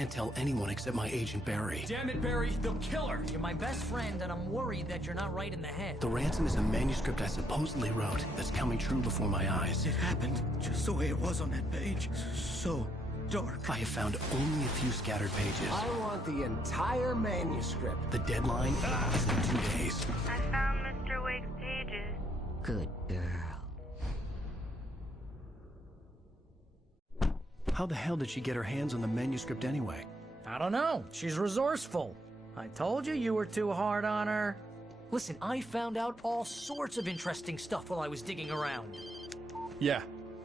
can't tell anyone except my agent Barry. Damn it, Barry, they'll kill her! You're my best friend, and I'm worried that you're not right in the head. The Ransom is a manuscript I supposedly wrote that's coming true before my eyes. It happened just the way it was on that page. So dark. I have found only a few scattered pages. I want the entire manuscript. The deadline is in 2 days. I found Mr. Wake's pages. Good girl. How the hell did she get her hands on the manuscript anyway? I don't know. She's resourceful. I told you you were too hard on her. Listen, I found out all sorts of interesting stuff while I was digging around. Yeah.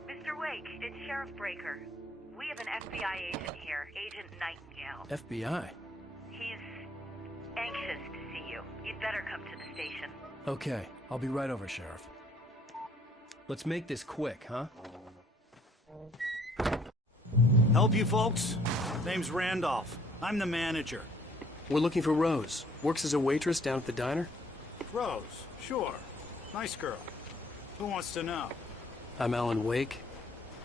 Mr. Wake, it's Sheriff Breaker. We have an FBI agent here, Agent Nightingale. FBI? He's anxious to see you. You'd better come to the station. Okay, I'll be right over, Sheriff. Let's make this quick, huh? Help you folks? Name's Randolph. I'm the manager. We're looking for Rose. Works as a waitress down at the diner. Rose, sure. Nice girl. Who wants to know? I'm Alan Wake.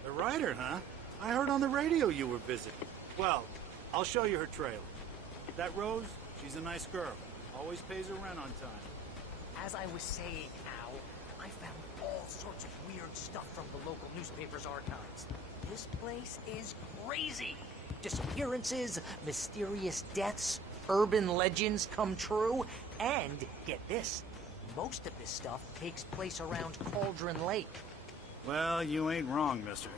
The writer, huh? I heard on the radio you were visiting. Well, I'll show you her trailer. That Rose, she's a nice girl. Always pays her rent on time. As I was saying, Al, I found all sorts of weird stuff from the local newspaper's archives. This place is crazy. Disappearances, mysterious deaths, urban legends come true, and get this, most of this stuff takes place around Cauldron Lake. Well, you ain't wrong, mister.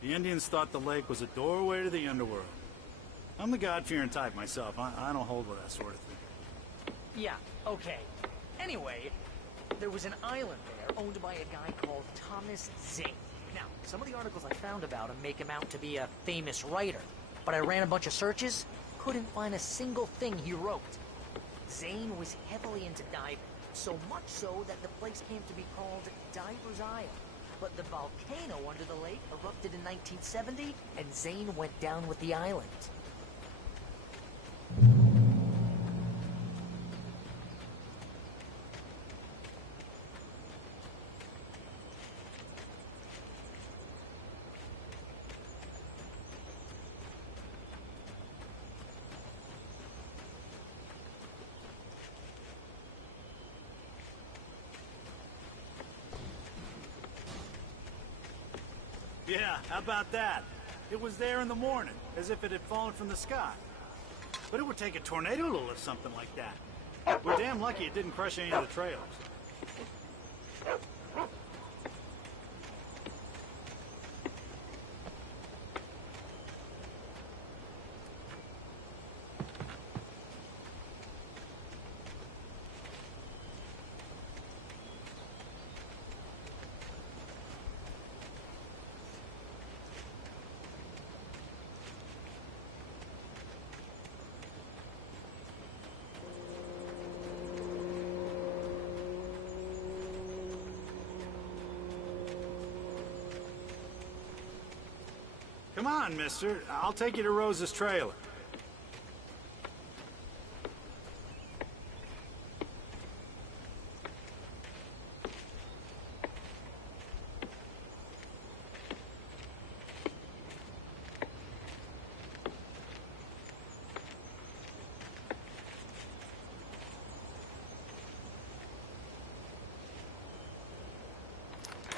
The Indians thought the lake was a doorway to the underworld. I'm the God-fearing type myself. I don't hold with that sort of thing. Yeah, okay. Anyway, there was an island there owned by a guy called Thomas Zane. Now, some of the articles I found about him make him out to be a famous writer, but I ran a bunch of searches, couldn't find a single thing he wrote. Zane was heavily into diving, so much so that the place came to be called Diver's Isle. But the volcano under the lake erupted in 1970, and Zane went down with the island. Yeah, how about that? It was there in the morning, as if it had fallen from the sky. But it would take a tornado to lift something like that. We're damn lucky it didn't crush any of the trailers. Come on, mister. I'll take you to Rose's trailer.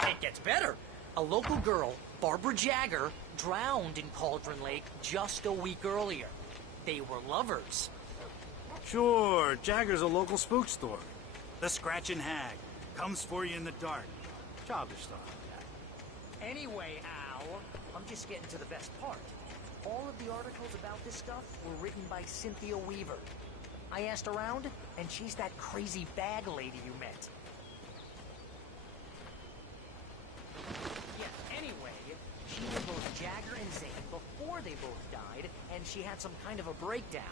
It gets better. A local girl, Barbara Jagger, drowned in Cauldron Lake just a week earlier. They were lovers. Sure, Jagger's a local spook story. The Scratching Hag comes for you in the dark. Childish stuff like that. Anyway, Al, I'm just getting to the best part. All of the articles about this stuff were written by Cynthia Weaver. I asked around, and she's that crazy bag lady you met. Yeah, anyway, she knew both Jagger and Zane before they both died, and she had some kind of a breakdown.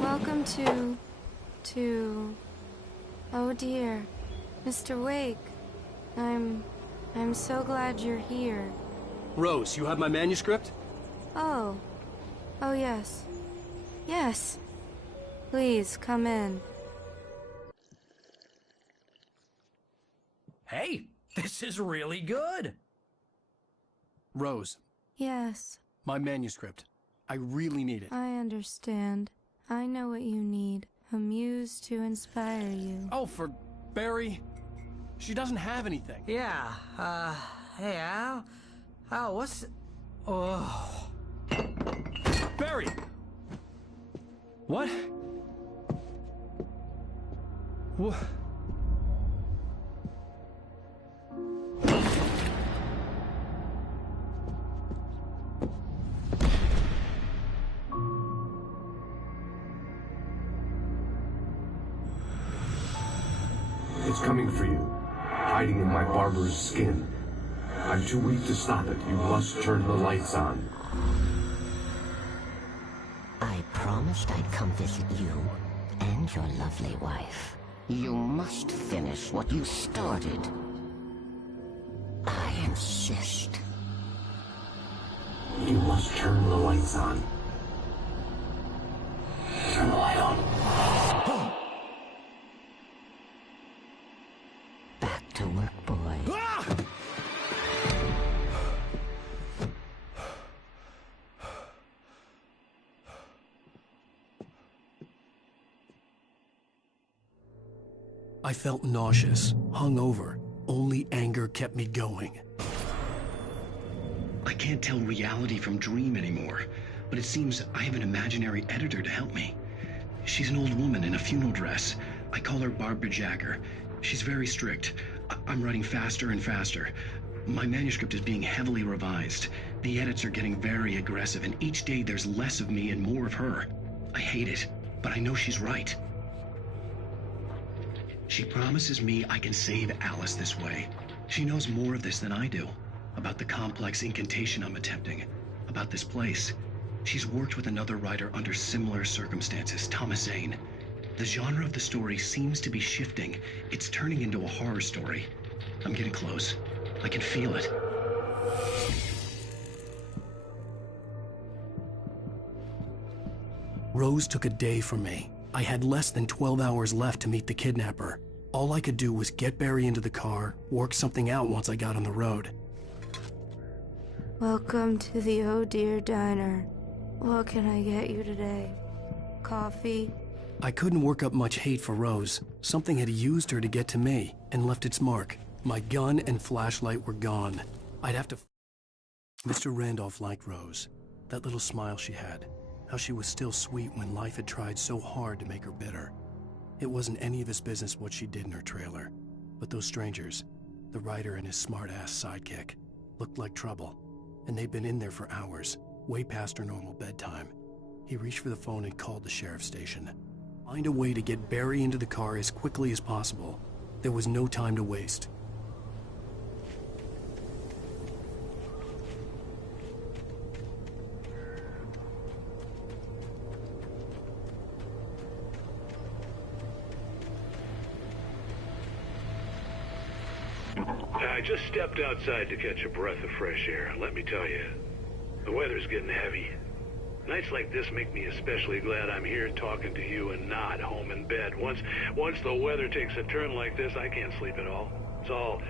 Welcome to Oh dear. Mr. Wake. I'm so glad you're here. Rose, you have my manuscript? Oh. Oh yes. Yes. Please, come in. Hey, this is really good. Rose, Yes. my manuscript. I really need it. I understand. I know what you need. A muse to inspire you. Oh, for Barry? She doesn't have anything. Yeah, hey, Al? Al, what's... Oh... Barry! What? What? It's coming for you, hiding in my barber's skin. I'm too weak to stop it. You must turn the lights on. I promised I'd come visit you and your lovely wife. You must finish what you started. I insist. You must turn the lights on. Turn the light on. Back to work, boy. I felt nauseous, hungover. Only anger kept me going. I can't tell reality from dream anymore, but it seems I have an imaginary editor to help me. She's an old woman in a funeral dress. I call her Barbara Jagger. She's very strict. I'm writing faster and faster. My manuscript is being heavily revised. The edits are getting very aggressive, and each day there's less of me and more of her. I hate it, but I know she's right. She promises me I can save Alice this way. She knows more of this than I do. About the complex incantation I'm attempting. About this place. She's worked with another writer under similar circumstances, Thomas Zane. The genre of the story seems to be shifting. It's turning into a horror story. I'm getting close. I can feel it. Rose took a day from me. I had less than 12 hours left to meet the kidnapper. All I could do was get Barry into the car, work something out once I got on the road. Welcome to the Oh Dear Diner. What can I get you today? Coffee? I couldn't work up much hate for Rose. Something had used her to get to me and left its mark. My gun and flashlight were gone. I'd have to... Mr. Randolph liked Rose. That little smile she had. How she was still sweet when life had tried so hard to make her bitter. It wasn't any of his business what she did in her trailer. But those strangers, the writer and his smart-ass sidekick, looked like trouble. And they'd been in there for hours, way past her normal bedtime. He reached for the phone and called the sheriff's station. Find a way to get Barry into the car as quickly as possible. There was no time to waste. I just stepped outside to catch a breath of fresh air. Let me tell you, the weather's getting heavy. Nights like this make me especially glad I'm here talking to you and not home in bed. Once the weather takes a turn like this, I can't sleep at all. It's all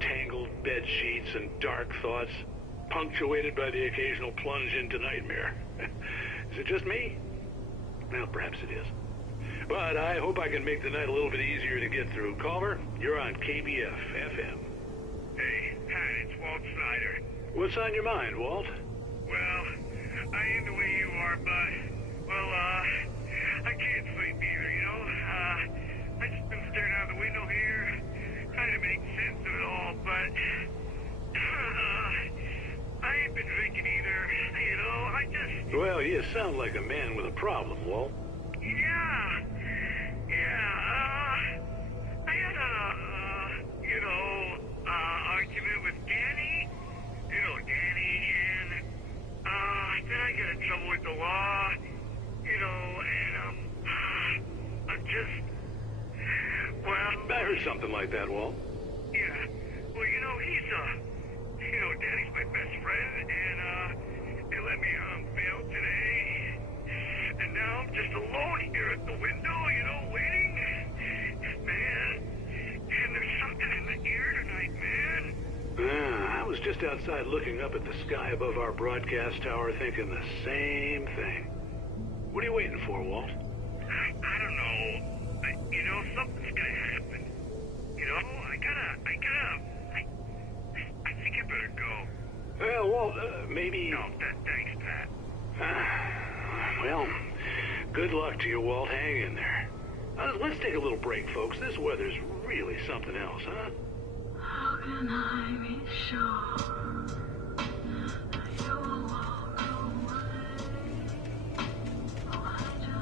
tangled bed sheets and dark thoughts, punctuated by the occasional plunge into nightmare. Is it just me? Well, perhaps it is. But I hope I can make the night a little bit easier to get through. Caller, you're on KBF FM. Hey, hi, it's Walt Snyder. What's on your mind, Walt? Well, I ain't the way you are, but, well, I can't sleep either, you know? I just been staring out the window here, trying to make sense of it all, but, I ain't been drinking either, you know? I just... Well, you sound like a man with a problem, Walt. I had argument with Danny, and, then I got in trouble with the law, and, I'm just, well, like that, Walt? Yeah. Well, he's, Daddy's my best friend, and, he let me, bail today. And now I'm just alone here at the window, waiting. Man, and there's something in the air tonight, man. I was just outside looking up at the sky above our broadcast tower thinking the same thing. What are you waiting for, Walt? I don't know. Something's gonna happen. I think I better go. Well, Walt, maybe... No, thanks, Pat. Well, good luck to you, Walt. Hang in there. Let's take a little break, folks. This weather's really something else, huh? How can I be sure that you will walk away? Why do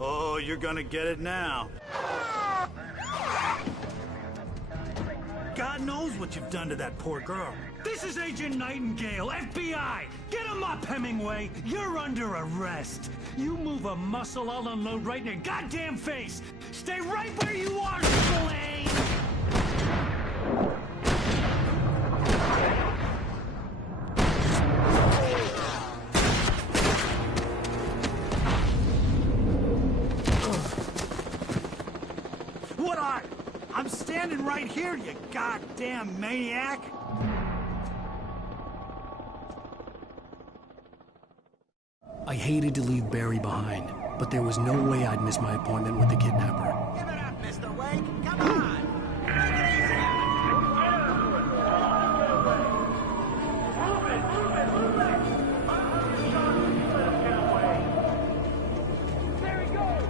Oh, you're gonna get it now. God knows what you've done to that poor girl. This is Agent Nightingale, FBI! Get him up, Hemingway! You're under arrest! You move a muscle, I'll unload right in your goddamn face! Stay right where you are, Slane! I'm standing right here, you goddamn maniac! I hated to leave Barry behind, but there was no way I'd miss my appointment with the kidnapper. Give it up, Mr. Wake! Come on! Take it easy! Move it! There he goes!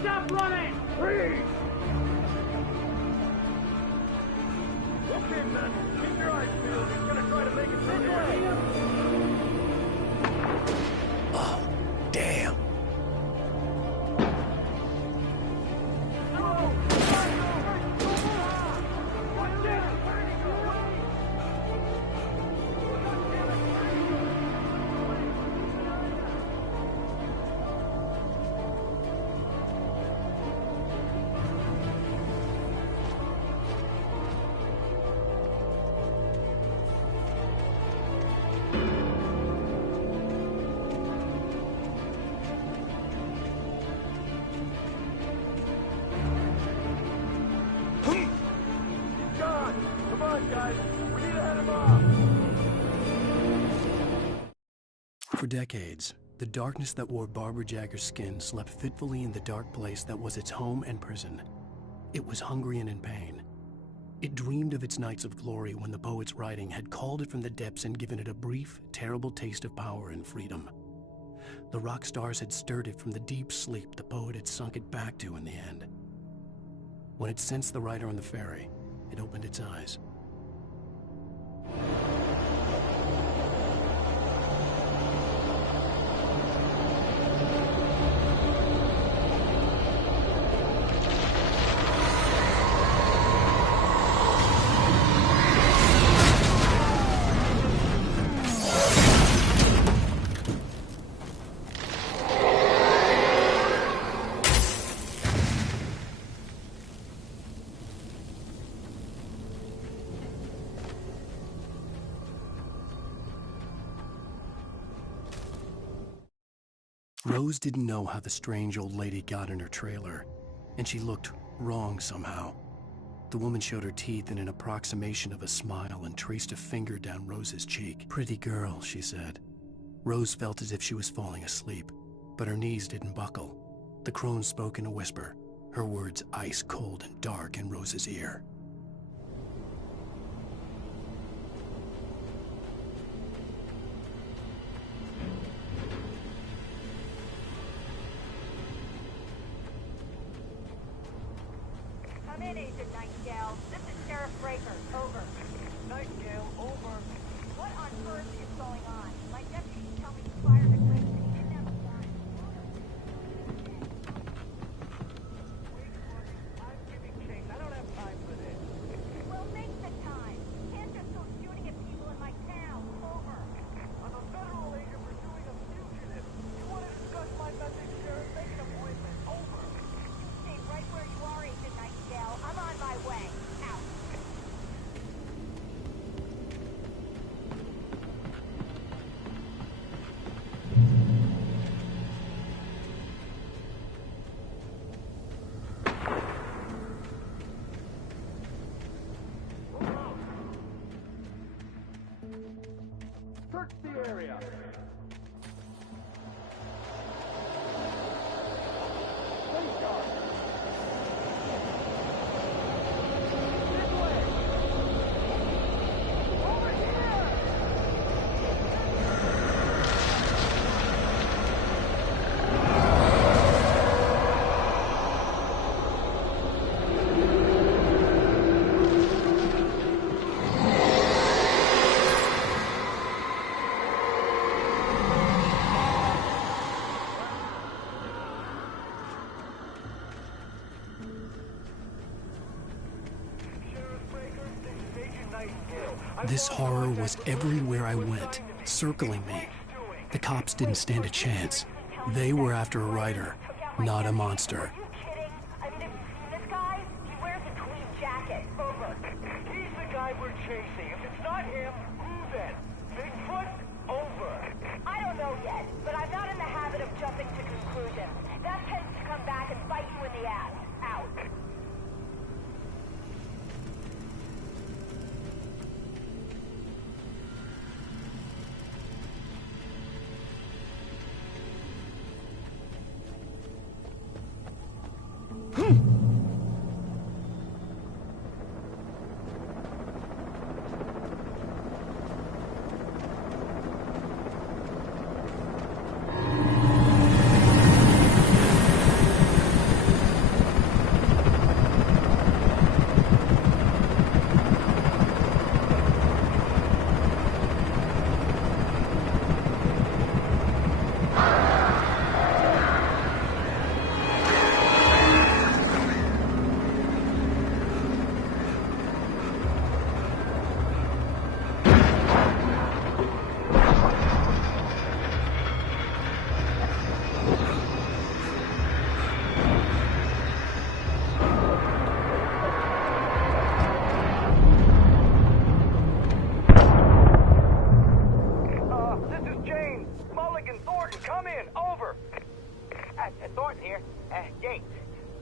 Stop running! Freeze! Okay, man. Keep your eyes peeled. He's gonna try to make it this way. Oh, damn. For decades, the darkness that wore Barbara Jagger's skin slept fitfully in the dark place that was its home and prison. It was hungry and in pain. It dreamed of its nights of glory when the poet's writing had called it from the depths and given it a brief, terrible taste of power and freedom. The rock stars had stirred it from the deep sleep the poet had sunk it back to in the end. When it sensed the writer on the ferry, it opened its eyes. Rose didn't know how the strange old lady got in her trailer, and she looked wrong somehow. The woman showed her teeth in an approximation of a smile and traced a finger down Rose's cheek. "Pretty girl," she said. Rose felt as if she was falling asleep, but her knees didn't buckle. The crone spoke in a whisper, her words ice cold and dark in Rose's ear. Come in, Agent Nightingale. This is Sheriff Breaker. Over. Nightingale, over. What on earth is going on? My deputies tell me the fire had lit and he didn't have a gun. I'm giving chase. I don't have time for this. Well, make the time. You can't just go shooting at people in my town. Over. I'm a federal agent pursuing a fugitive. You want to discuss my message, Sheriff? Make an appointment. Over. You stay right where you are, Agent Nightingale. I'm on my way. Out. Search the area. Stay sharp. This way. Over here. This horror was everywhere I went, circling me. The cops didn't stand a chance. They were after a writer, not a monster. Are you kidding? I mean, have you seen this guy? He wears a tweed jacket. Over. He's the guy we're chasing. If it's not him, who then? Bigfoot? Over. I don't know yet, but I'm not in the habit of jumping to conclusions. That tends to come back and bite you in the ass. Out. Thornton here. Gates,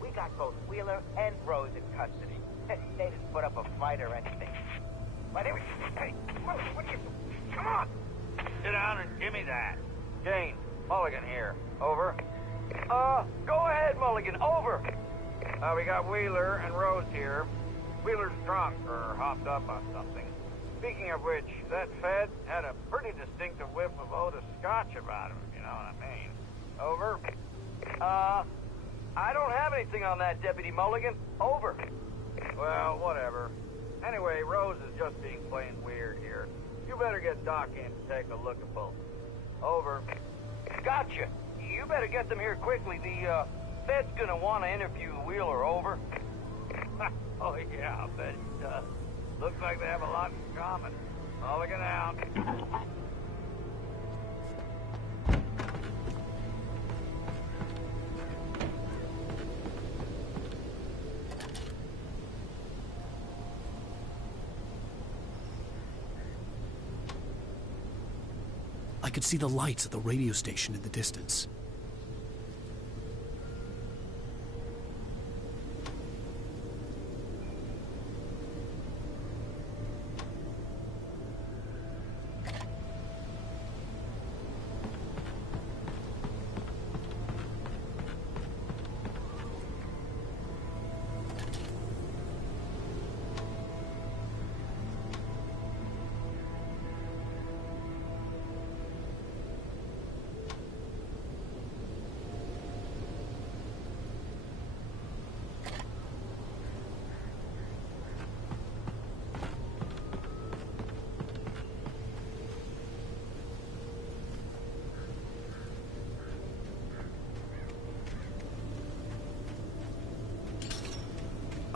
we got both Wheeler and Rose in custody. They didn't put up a fight or anything. But anyway, hey, what are you... Come on! Sit down and give me that. Jane, Mulligan here. Over. Go ahead, Mulligan. Over. We got Wheeler and Rose here. Wheeler's drunk or hopped up on something. Speaking of which, that Fed had a pretty distinctive whiff of Otis Scotch about him, if you know what I mean. Over. I don't have anything on that, Deputy Mulligan. Over. Well, whatever. Anyway, Rose is just being plain weird here. You better get Doc in to take a look at both. Over. Gotcha. You better get them here quickly. The, Fed's gonna want to interview Wheeler. Over. Oh, yeah, I'll bet he does. Looks like they have a lot in common. Mulligan out. I could see the lights of the radio station in the distance.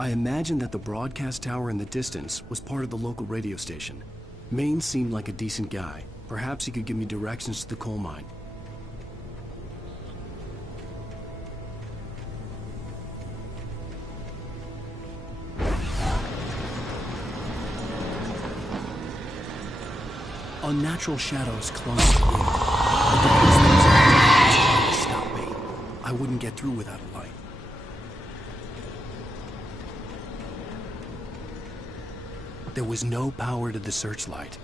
I imagined that the broadcast tower in the distance was part of the local radio station. Maine seemed like a decent guy. Perhaps he could give me directions to the coal mine. Unnatural shadows clung to the gate. But the distance trying to stop me. I wouldn't get through without a light. There was no power to the searchlight.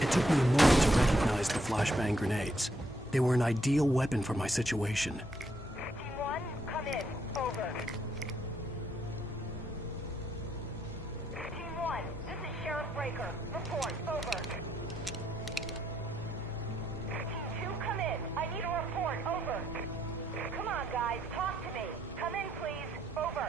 It took me a moment to recognize the flashbang grenades. They were an ideal weapon for my situation. Team 1, come in. Over. Team 1, this is Sheriff Breaker. Report. Over. Team 2, come in. I need a report. Over. Come on, guys. Talk to me. Come in, please. Over.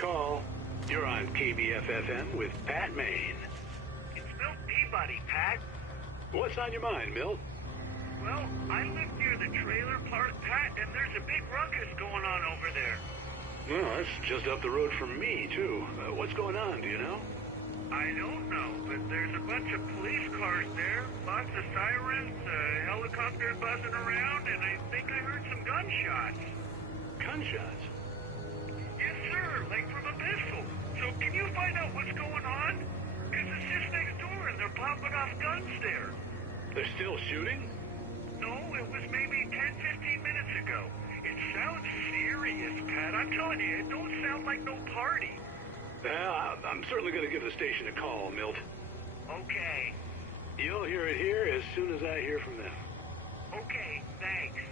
Call. You're on KBFFM with Pat Maine. It's Milt Peabody, Pat. What's on your mind, Milt? Well, I live near the trailer park, Pat, and there's a big ruckus going on over there. Well, that's just up the road from me, too. What's going on, do you know? I don't know, but there's a bunch of police cars there, lots of sirens, helicopters buzzing around, and I think I heard some gunshots. Gunshots? Yes, sir, like from a pistol. So can you find out what's going on? Because it's just next door and they're popping off guns there. They're still shooting? No, it was maybe 10, 15 minutes ago. It sounds serious, Pat. I'm telling you, it don't sound like no party. Well, I'm certainly going to give the station a call, Milt. Okay. You'll hear it here as soon as I hear from them. Okay, thanks.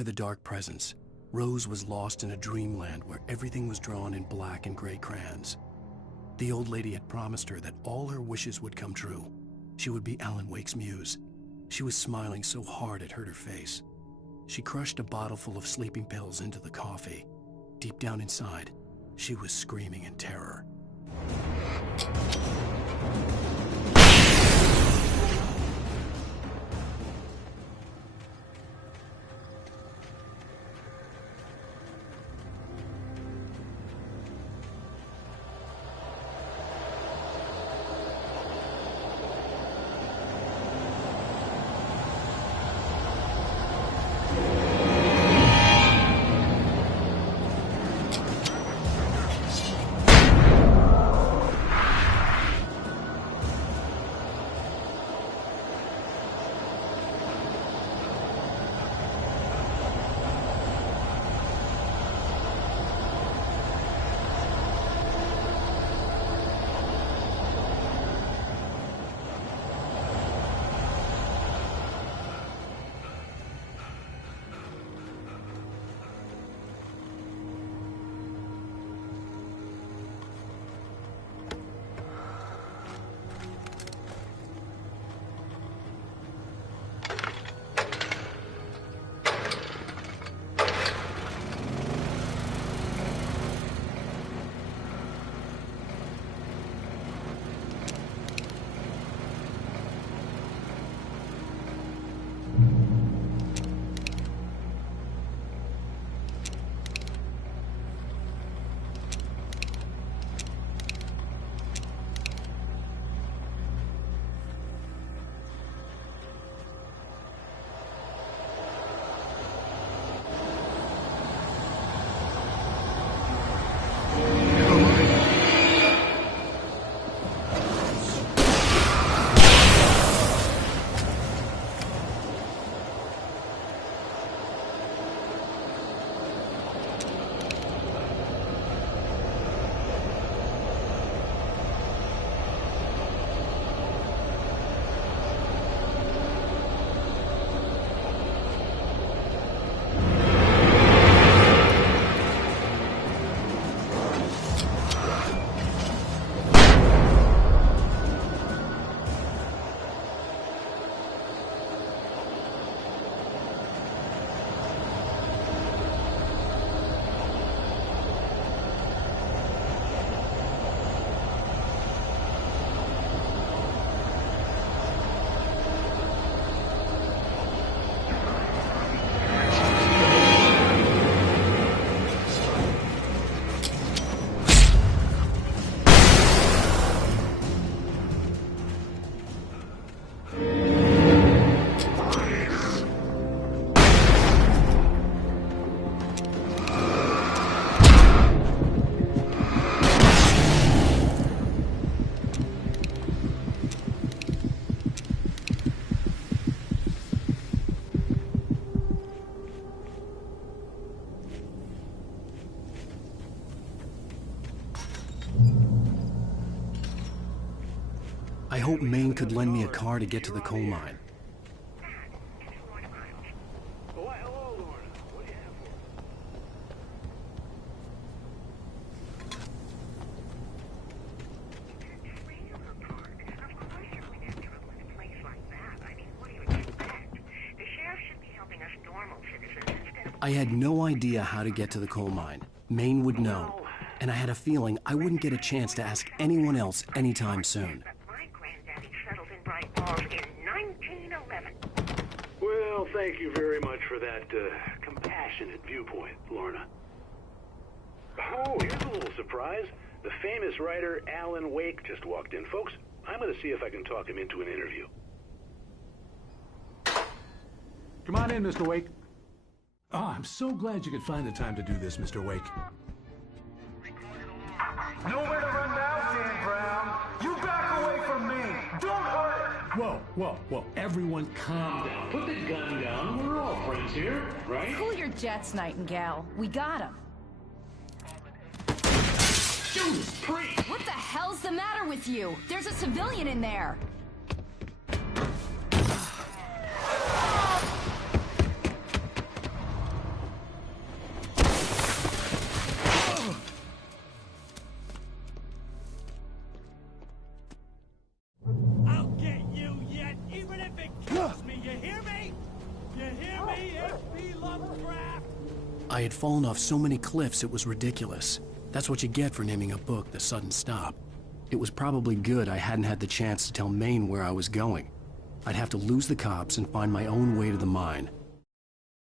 by the dark presence, Rose was lost in a dreamland where everything was drawn in black and gray crayons. The old lady had promised her that all her wishes would come true. She would be Alan Wake's muse. She was smiling so hard it hurt her face. She crushed a bottle full of sleeping pills into the coffee. Deep down inside, she was screaming in terror. I hope Maine could lend me a car to get to the coal mine. Why, hello, Lorna. What do you have for I had no idea how to get to the coal mine. Maine would know. And I had a feeling I wouldn't get a chance to ask anyone else anytime soon. My granddaddy settled in Bright Falls in 1911. Well, thank you very much for that compassionate viewpoint, Lorna. Oh, here's a little surprise. The famous writer Alan Wake just walked in. Folks, I'm going to see if I can talk him into an interview. Come on in, Mr. Wake. Oh, I'm so glad you could find the time to do this, Mr. Wake. Nowhere to run now, Dan Brown. You back away from me. Don't hurt it. Whoa. Everyone calm down. Put the gun down. We're all friends here, right? Cool your jets, Nightingale. We got him. Judas Priest! What the hell's the matter with you? There's a civilian in there. I had fallen off so many cliffs it was ridiculous. That's what you get for naming a book The Sudden Stop. It was probably good I hadn't had the chance to tell Maine where I was going. I'd have to lose the cops and find my own way to the mine.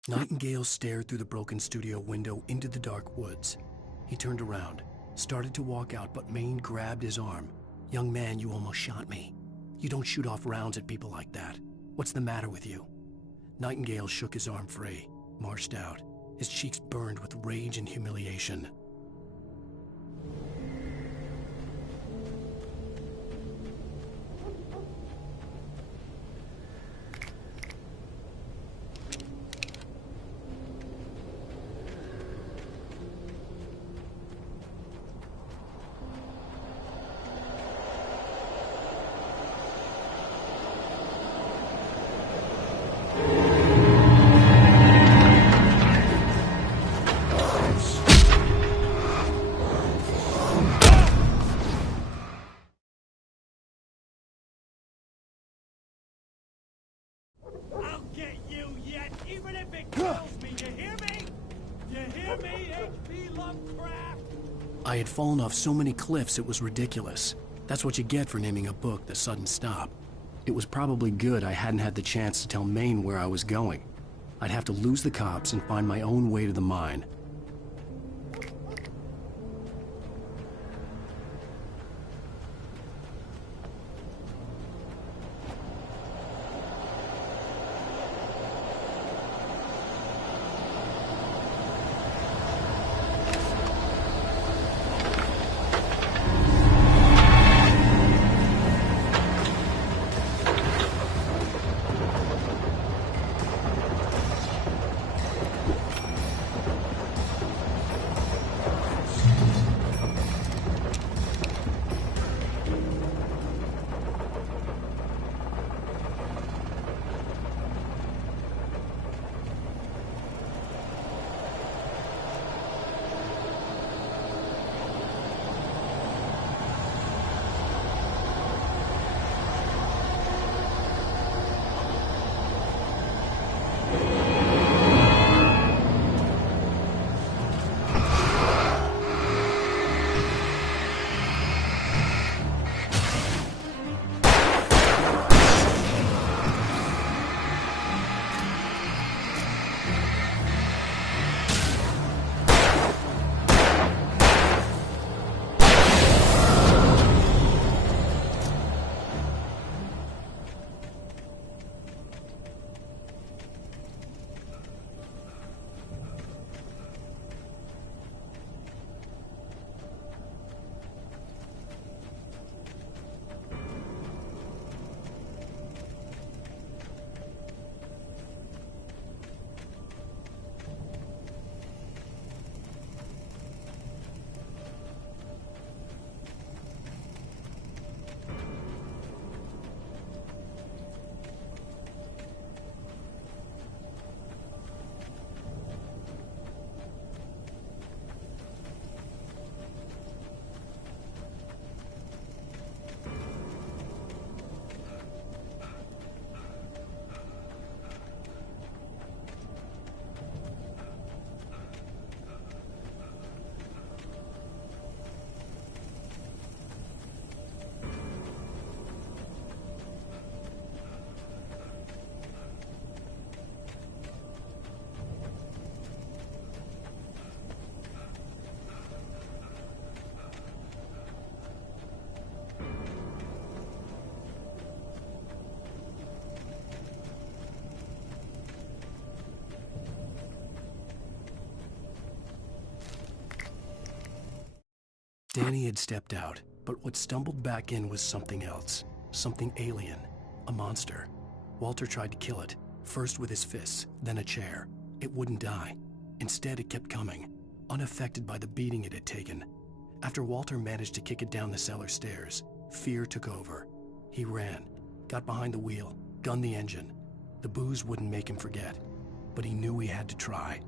Nightingale stared through the broken studio window into the dark woods. He turned around, started to walk out, but Maine grabbed his arm. "Young man, you almost shot me. You don't shoot off rounds at people like that. What's the matter with you?" Nightingale shook his arm free, marched out. His cheeks burned with rage and humiliation. I'll get you yet, even if it kills me, you hear me? You hear me, H.P. Lovecraft? I had fallen off so many cliffs it was ridiculous. That's what you get for naming a book The Sudden Stop. It was probably good I hadn't had the chance to tell Maine where I was going. I'd have to lose the cops and find my own way to the mine. Danny had stepped out, but what stumbled back in was something else. Something alien. A monster. Walter tried to kill it, first with his fists, then a chair. It wouldn't die. Instead, it kept coming, unaffected by the beating it had taken. After Walter managed to kick it down the cellar stairs, fear took over. He ran, got behind the wheel, gunned the engine. The booze wouldn't make him forget, but he knew he had to try.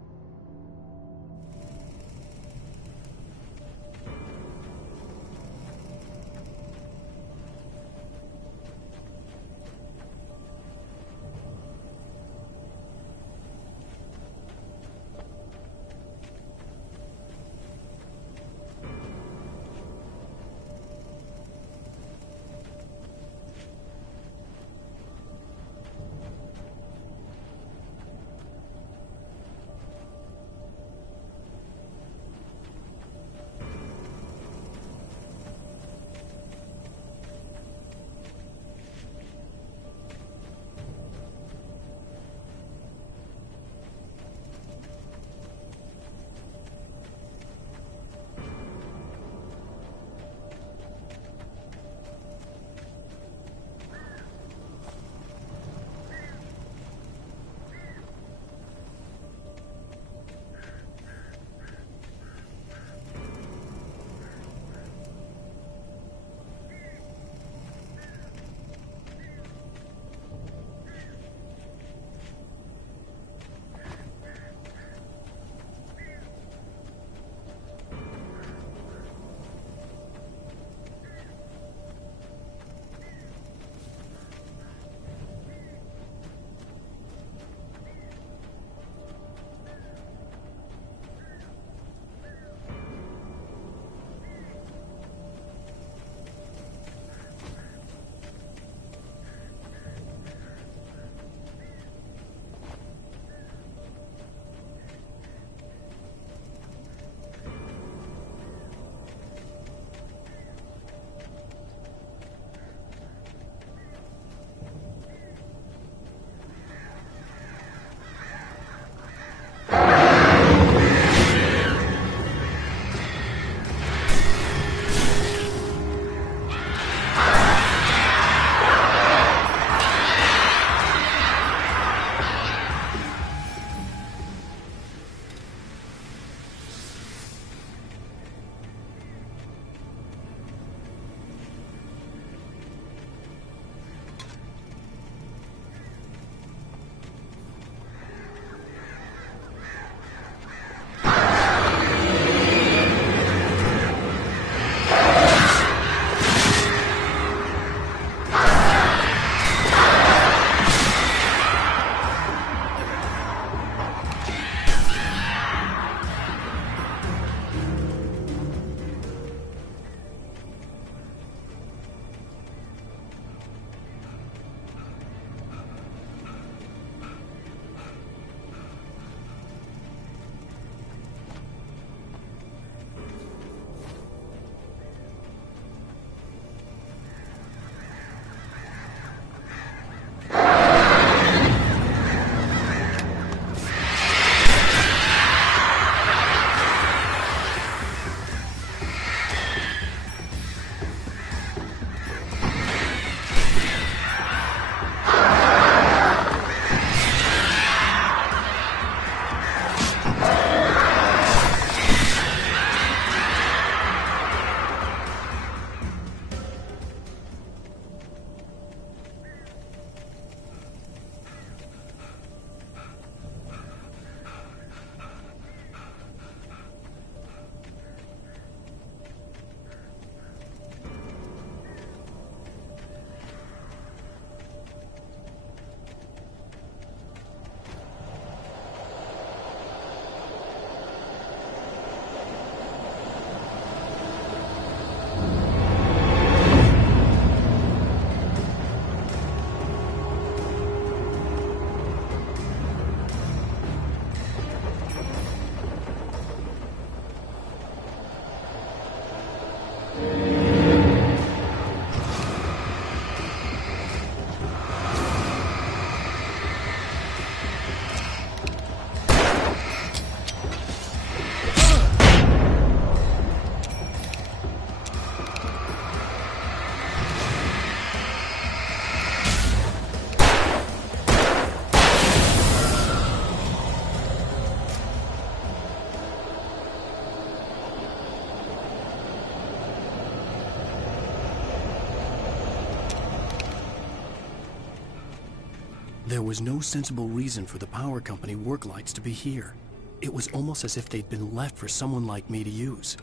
There was no sensible reason for the power company work lights to be here. It was almost as if they'd been left for someone like me to use.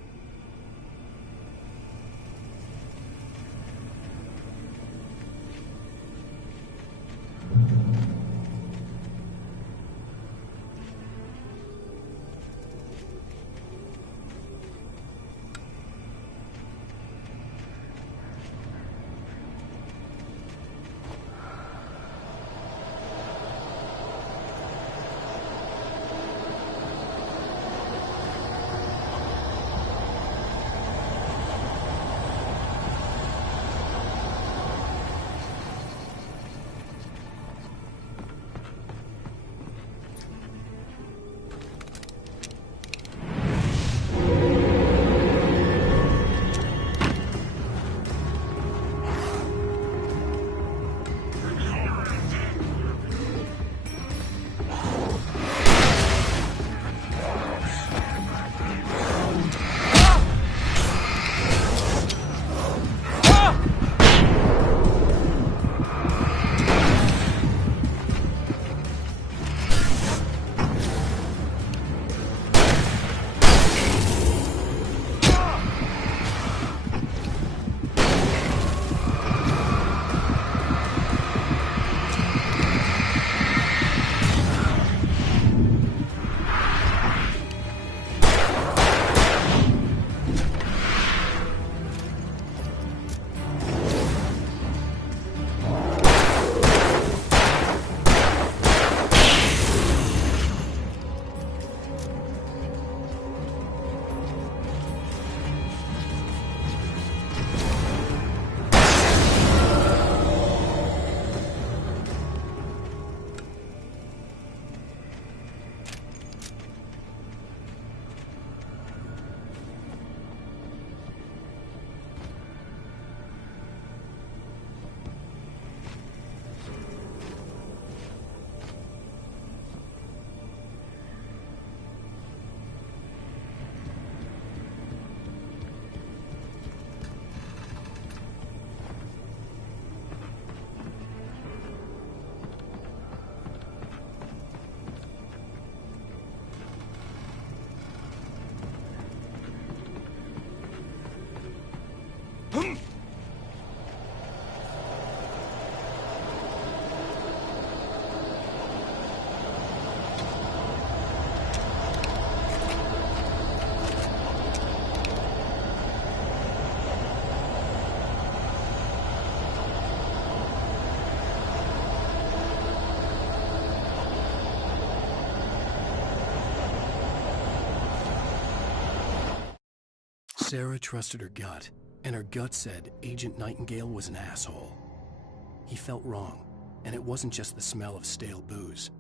Sarah trusted her gut, and her gut said Agent Nightingale was an asshole. He felt wrong, and it wasn't just the smell of stale booze.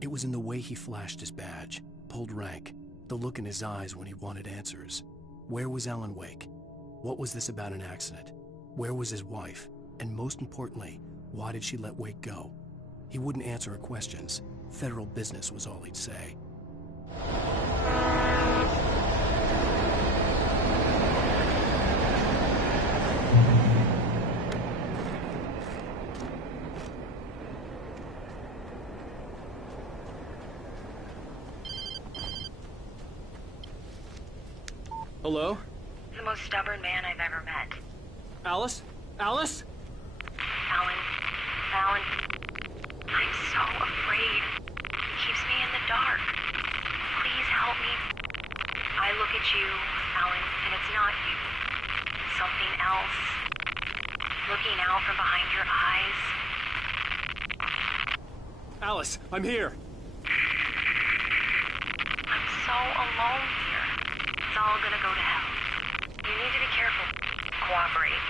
It was in the way he flashed his badge, pulled rank, the look in his eyes when he wanted answers. Where was Alan Wake? What was this about an accident? Where was his wife? And most importantly, why did she let Wake go? He wouldn't answer her questions. Federal business was all he'd say. Hello? The most stubborn man I've ever met. Alice? Alice? Alan, I'm so afraid. He keeps me in the dark. Please help me. I look at you, Alan, and it's not you. Something else. Looking out from behind your eyes. Alice, I'm here. I'm so alone here. It's all gonna go to hell. You need to be careful. Cooperate.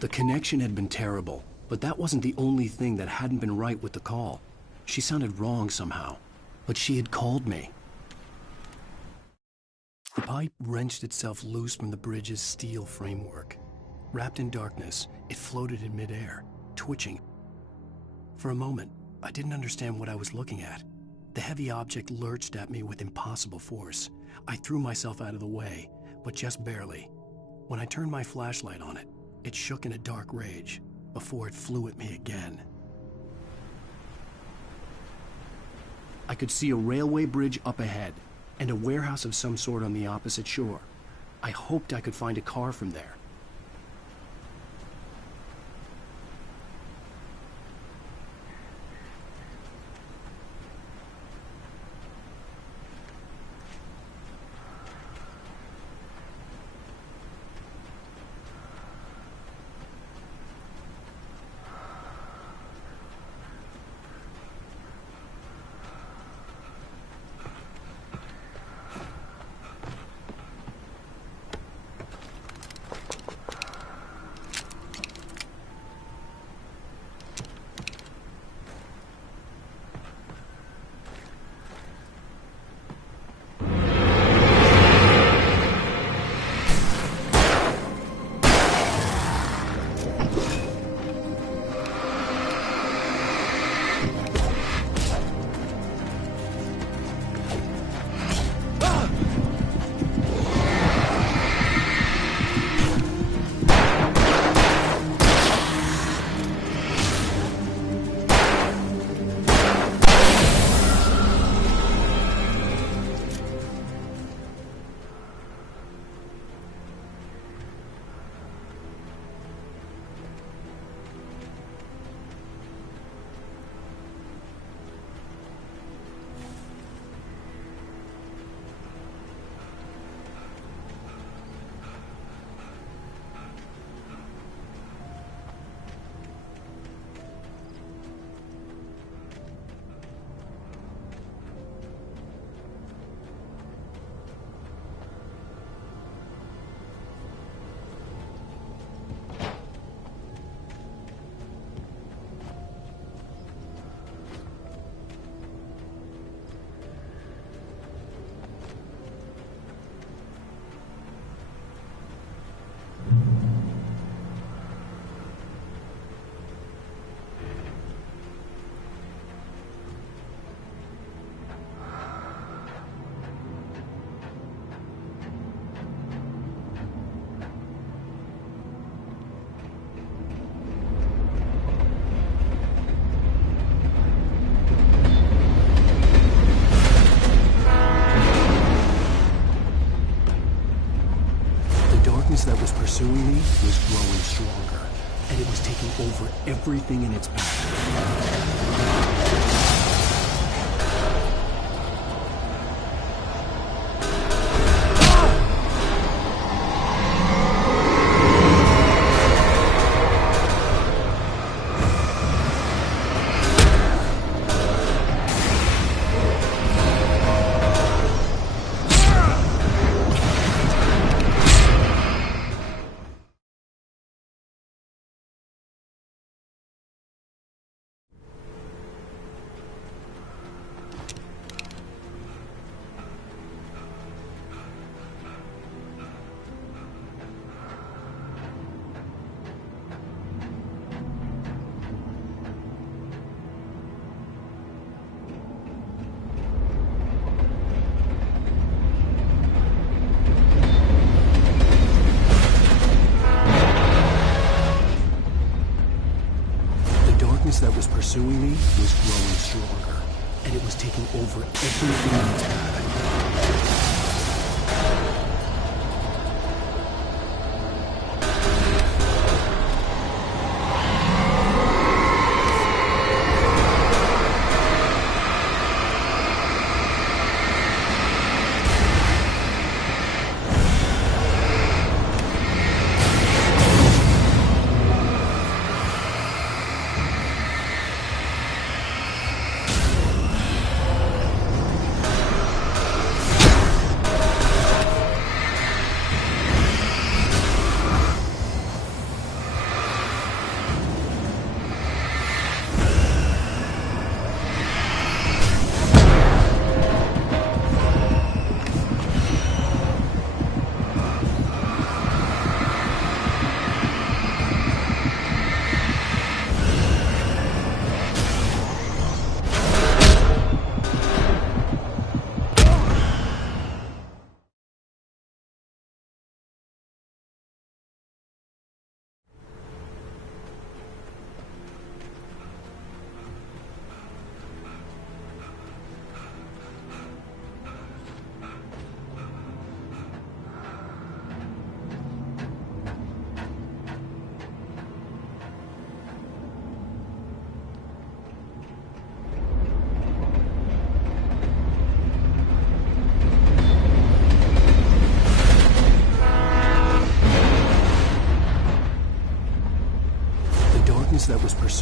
The connection had been terrible, but that wasn't the only thing that hadn't been right with the call. She sounded wrong somehow, but she had called me. The pipe wrenched itself loose from the bridge's steel framework. Wrapped in darkness, it floated in midair, twitching. For a moment, I didn't understand what I was looking at. The heavy object lurched at me with impossible force. I threw myself out of the way, but just barely. When I turned my flashlight on it, it shook in a dark rage. before it flew at me again. I could see a railway bridge up ahead, and a warehouse of some sort on the opposite shore. I hoped I could find a car from there. That was pursuing me was growing stronger, and it was taking over everything in its path. That was pursuing me was growing stronger, and it was taking over everything in its path.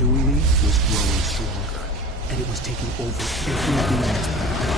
pursuing me was growing stronger, and it was taking over every being in its path.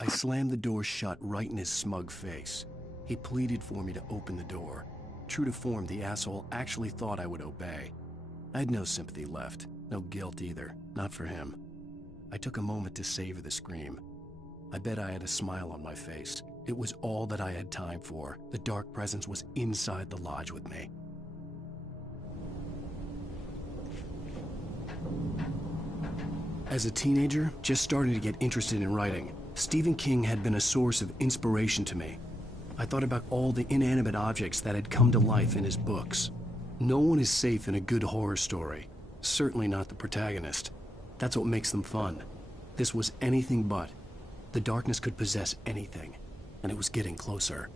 I slammed the door shut right in his smug face. He pleaded for me to open the door. True to form, the asshole actually thought I would obey. I had no sympathy left, no guilt either, not for him. I took a moment to savor the scream. I bet I had a smile on my face. It was all that I had time for. The dark presence was inside the lodge with me. As a teenager, just starting to get interested in writing, Stephen King had been a source of inspiration to me. I thought about all the inanimate objects that had come to life in his books. No one is safe in a good horror story. Certainly not the protagonist. That's what makes them fun. This was anything but. The darkness could possess anything, and it was getting closer.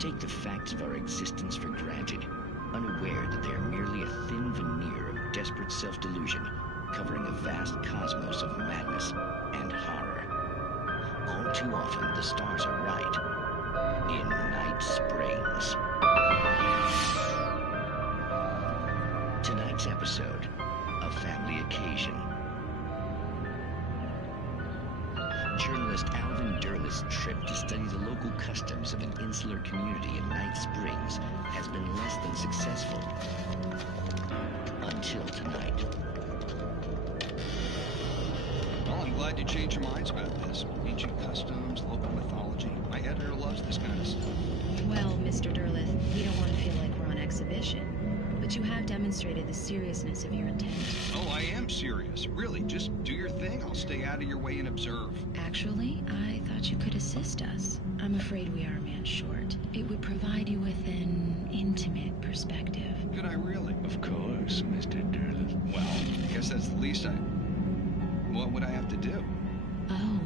Take the facts of our existence for granted, unaware that they are merely a thin veneer of desperate self-delusion, covering a vast cosmos of madness and horror. All too often, the stars are right. In Night Springs. Tonight's episode, A Family Occasion. Journalist Alvin Derleth's trip to study the local customs of an insular community in Night Springs has been less than successful. Until tonight. Well, I'm glad you changed your minds about this. Ancient customs, local mythology. My editor loves this kind of stuff. Well, Mr. Derleth, we don't want to feel like we're on exhibition. But you have demonstrated the seriousness of your intent. Oh, I am serious. Really, just do your thing. I'll stay out of your way and observe. Actually, I thought you could assist us. I'm afraid we are a man short. It would provide you with an intimate perspective. Could I really? Of course, Mr. Derleth. Well, I guess that's the least I... What would I have to do? Oh,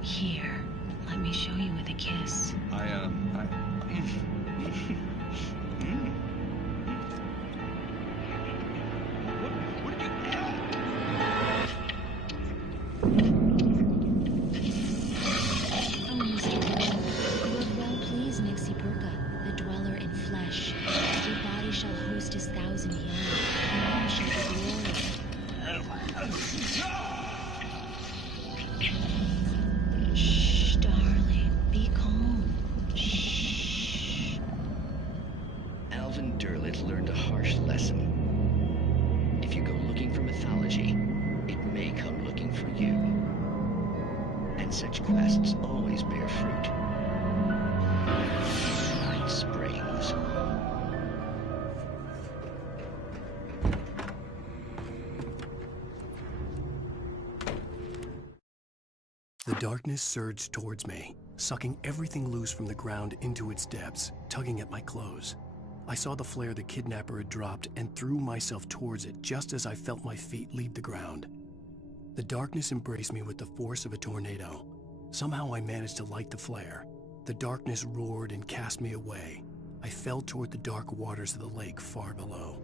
here. Let me show you with a kiss. Shh, darling. Be calm. Shh. Alvin Derleth learned a harsh lesson. If you go looking for mythology, it may come looking for you. And such quests always bear fruit. Night Springs. The darkness surged towards me, sucking everything loose from the ground into its depths, tugging at my clothes. I saw the flare the kidnapper had dropped and threw myself towards it just as I felt my feet leave the ground. The darkness embraced me with the force of a tornado. Somehow I managed to light the flare. The darkness roared and cast me away. I fell toward the dark waters of the lake far below.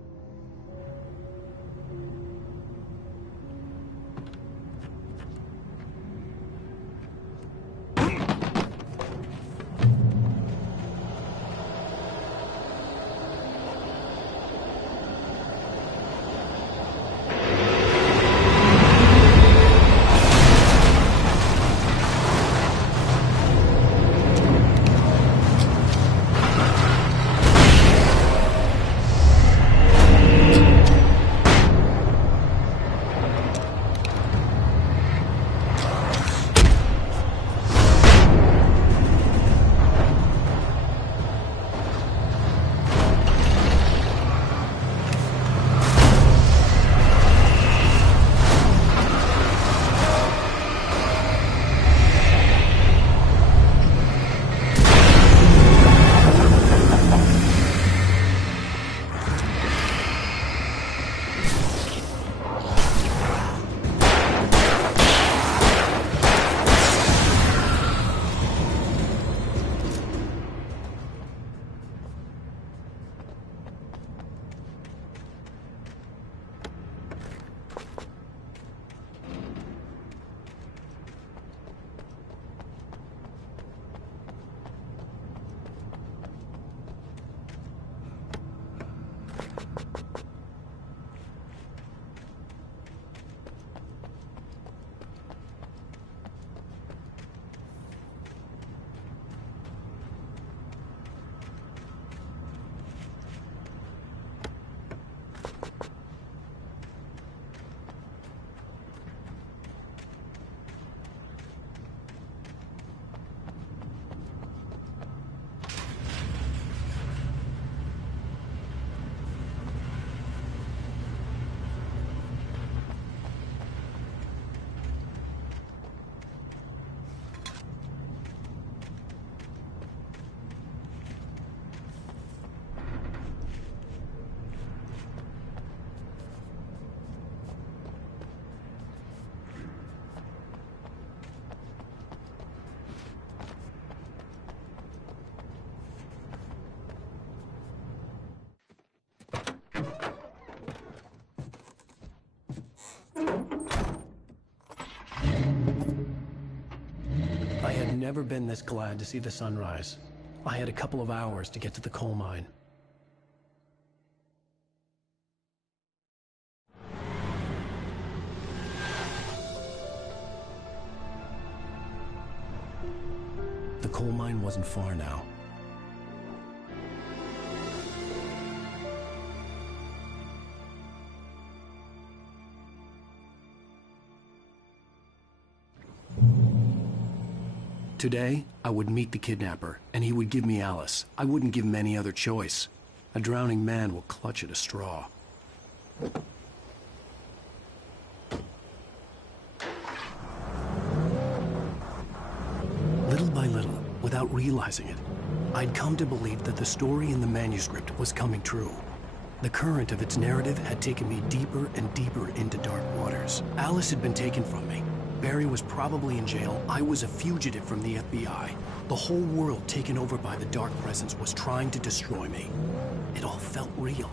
never been this glad to see the sunrise. I had a couple of hours to get to the coal mine. The coal mine wasn't far now. Today, I would meet the kidnapper, and he would give me Alice. I wouldn't give him any other choice. A drowning man will clutch at a straw. Little by little, without realizing it, I'd come to believe that the story in the manuscript was coming true. The current of its narrative had taken me deeper and deeper into dark waters. Alice had been taken from me. Barry was probably in jail. I was a fugitive from the FBI. The whole world taken over by the Dark Presence was trying to destroy me. It all felt real,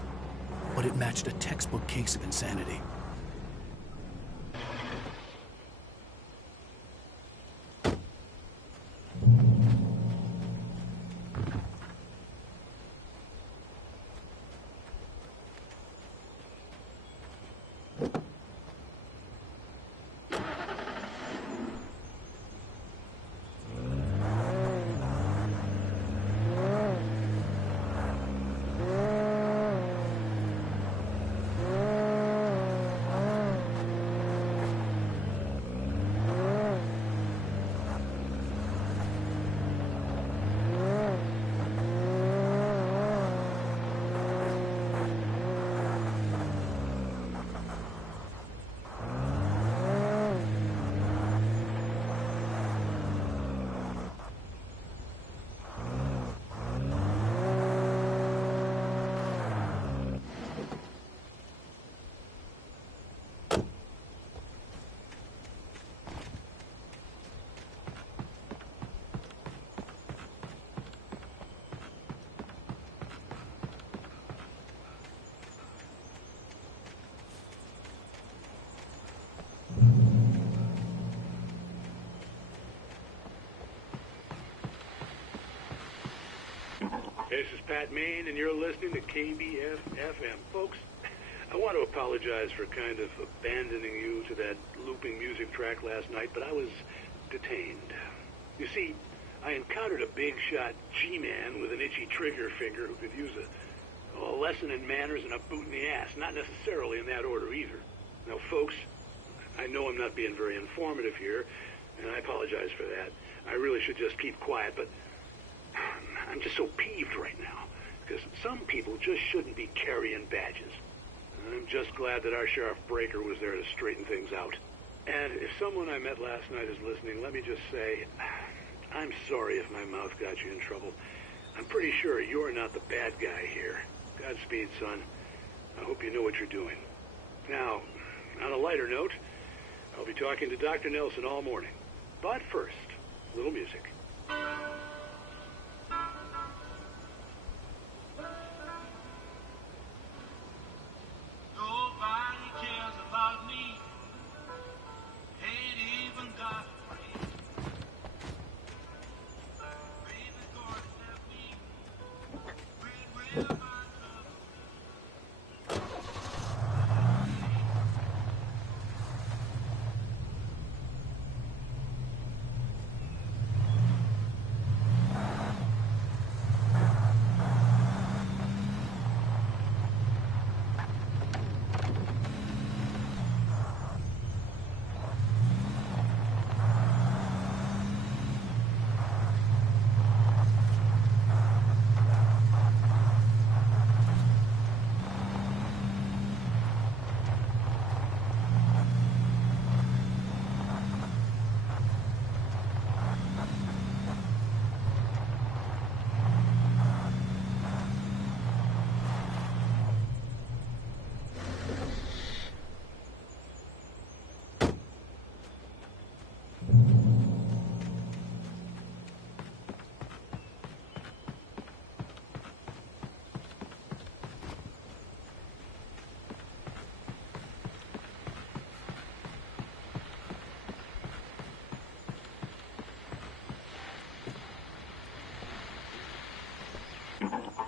but it matched a textbook case of insanity. This is Pat Maine, and you're listening to KBF-FM. Folks, I want to apologize for kind of abandoning you to that looping music track last night, but I was detained. You see, I encountered a big-shot G-man with an itchy trigger finger who could use a lesson in manners and a boot in the ass. Not necessarily in that order, either. Now, folks, I know I'm not being very informative here, and I apologize for that. I really should just keep quiet, but I'm just so peeved right now, because some people just shouldn't be carrying badges. I'm just glad that our Sheriff Breaker was there to straighten things out. And if someone I met last night is listening, let me just say, I'm sorry if my mouth got you in trouble. I'm pretty sure you're not the bad guy here. Godspeed, son. I hope you know what you're doing. Now, on a lighter note, I'll be talking to Dr. Nelson all morning. But first, a little music. Nobody cares about me. Ain't even got a ring. Baby Gordon left me. Where am I?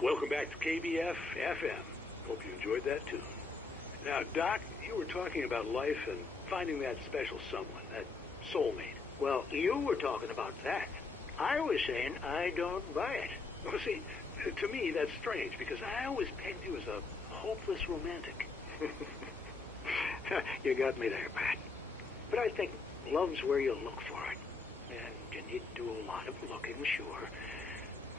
welcome back to KBF FM. Hope you enjoyed that tune. Now, Doc, you were talking about life and finding that special someone, that soulmate. Well, you were talking about that. I was saying I don't buy it. Well, see, to me, that's strange, because I always pegged you as a hopeless romantic. You got me there, Pat. But I think love's where you look for it. And you need to do a lot of looking, sure.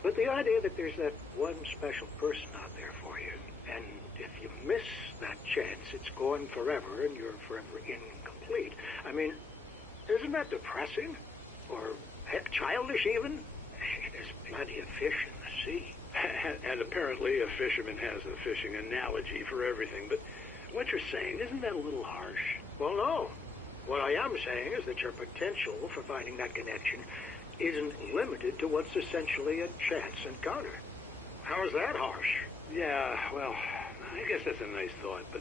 But the idea that there's that one special person out there for you, and if you miss that chance, it's gone forever, and you're forever incomplete. I mean, isn't that depressing? Or heck, childish even? There's plenty of fish in the sea. And apparently a fisherman has a fishing analogy for everything, but what you're saying, isn't that a little harsh? Well, no. What I am saying is that your potential for finding that connection isn't limited to what's essentially a chance encounter. How is that harsh? Yeah, well, I guess that's a nice thought, but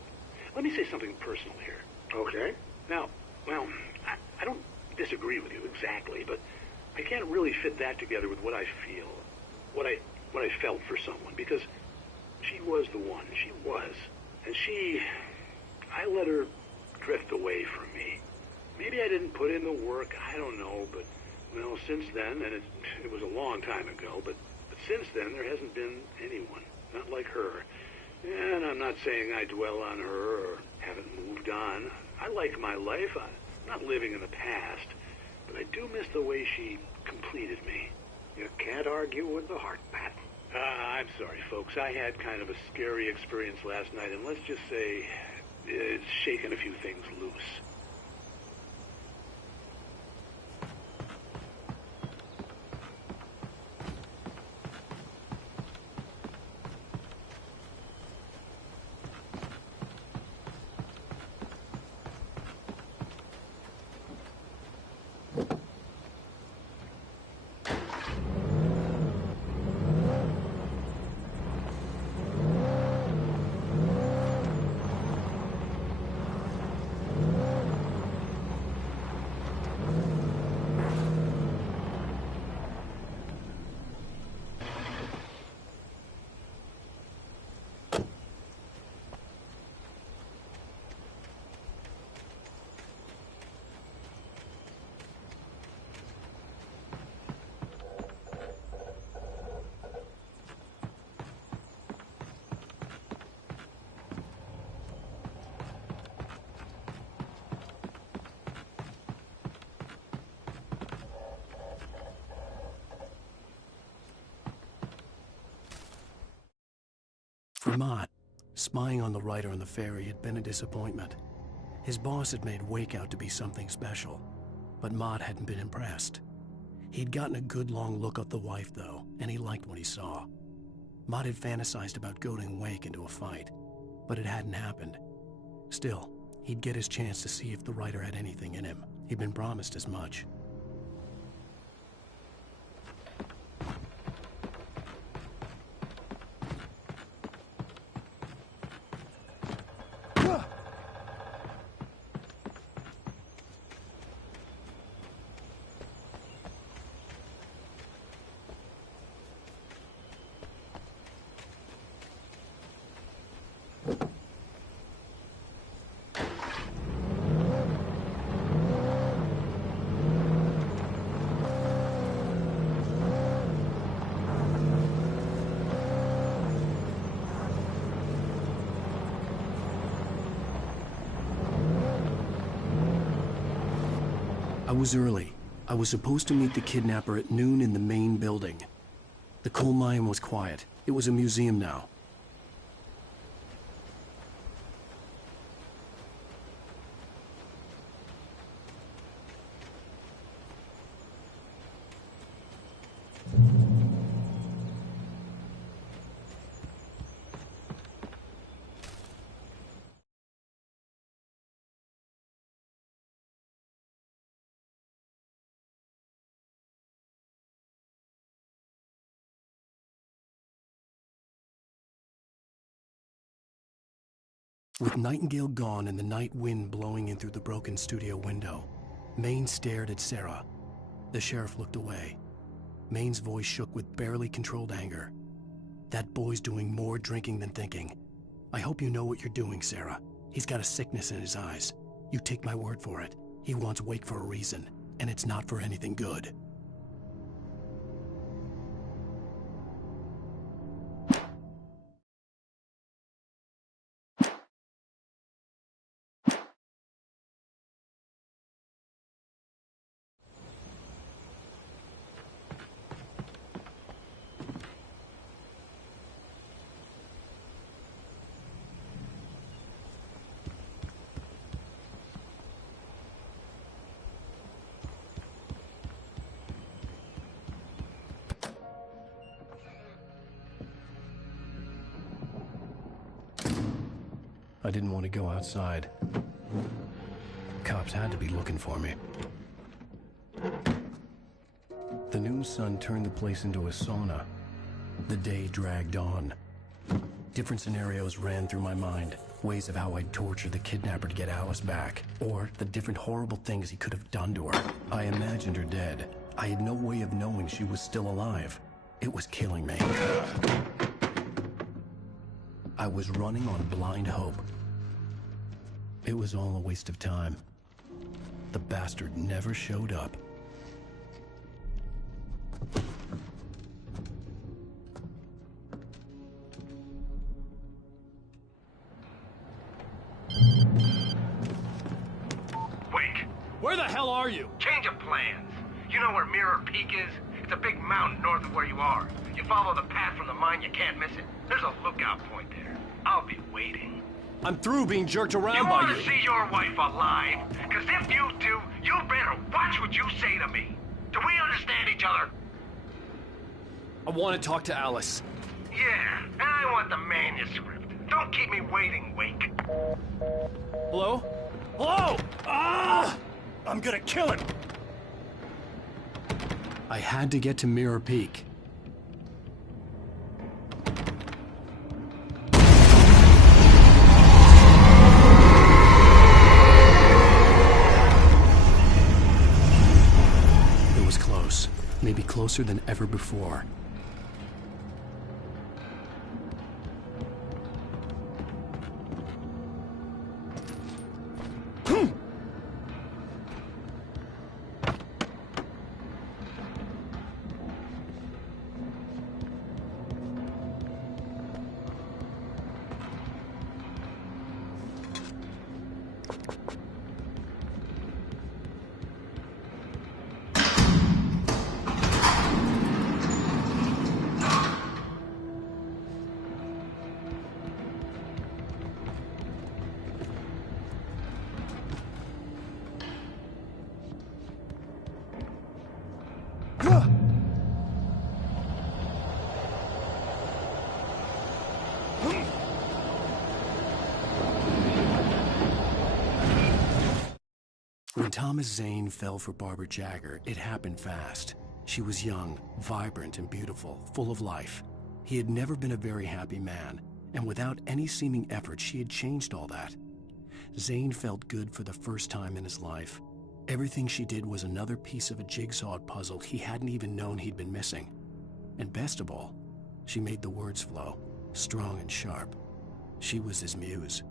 let me say something personal here. Okay. Now, well, I don't disagree with you exactly, but I can't really fit that together with what I feel, what I felt for someone, because she was the one. She was. And I let her drift away from me. Maybe I didn't put in the work, I don't know, but, well, since then, and it was a long time ago, but since then there hasn't been anyone, not like her. And I'm not saying I dwell on her or haven't moved on. I like my life. I'm not living in the past, but I do miss the way she completed me. You can't argue with the heart, Pat. I'm sorry, folks. I had kind of a scary experience last night, and let's just say it's shaken a few things loose. For Mott, spying on the writer on the ferry had been a disappointment. His boss had made Wake out to be something special, but Mott hadn't been impressed. He'd gotten a good long look at the wife, though, and he liked what he saw. Mott had fantasized about goading Wake into a fight, but it hadn't happened. Still, he'd get his chance to see if the writer had anything in him. He'd been promised as much. I was early. I was supposed to meet the kidnapper at noon in the main building. The coal mine was quiet. It was a museum now. With Nightingale gone and the night wind blowing in through the broken studio window, Maine stared at Sarah. The sheriff looked away. Maine's voice shook with barely controlled anger. That boy's doing more drinking than thinking. I hope you know what you're doing, Sarah. He's got a sickness in his eyes. You take my word for it. He wants Wake for a reason, and it's not for anything good. I didn't want to go outside. Cops had to be looking for me. The noon sun turned the place into a sauna. The day dragged on. Different scenarios ran through my mind. Ways of how I'd torture the kidnapper to get Alice back. Or the different horrible things he could have done to her. I imagined her dead. I had no way of knowing she was still alive. It was killing me. I was running on blind hope. It was all a waste of time. The bastard never showed up. Wake! Where the hell are you? Change of plans. You know where Mirror Peak is? It's a big mountain north of where you are. You follow the path from the mine, you can't miss it. There's a lookout point there. I'll be waiting. I'm through being jerked around You by want you. to see your wife alive? Because if you do, you better watch what you say to me. Do we understand each other? I want to talk to Alice. Yeah, and I want the manuscript. Don't keep me waiting, Wake. Hello? Hello! Ah! I'm gonna kill him! I had to get to Mirror Peak. It was close. Maybe closer than ever before. When Thomas Zane fell for Barbara Jagger, it happened fast. She was young, vibrant, and beautiful, full of life. He had never been a very happy man, and without any seeming effort, she had changed all that. Zane felt good for the first time in his life. Everything she did was another piece of a jigsaw puzzle he hadn't even known he'd been missing. And best of all, she made the words flow, strong and sharp. She was his muse.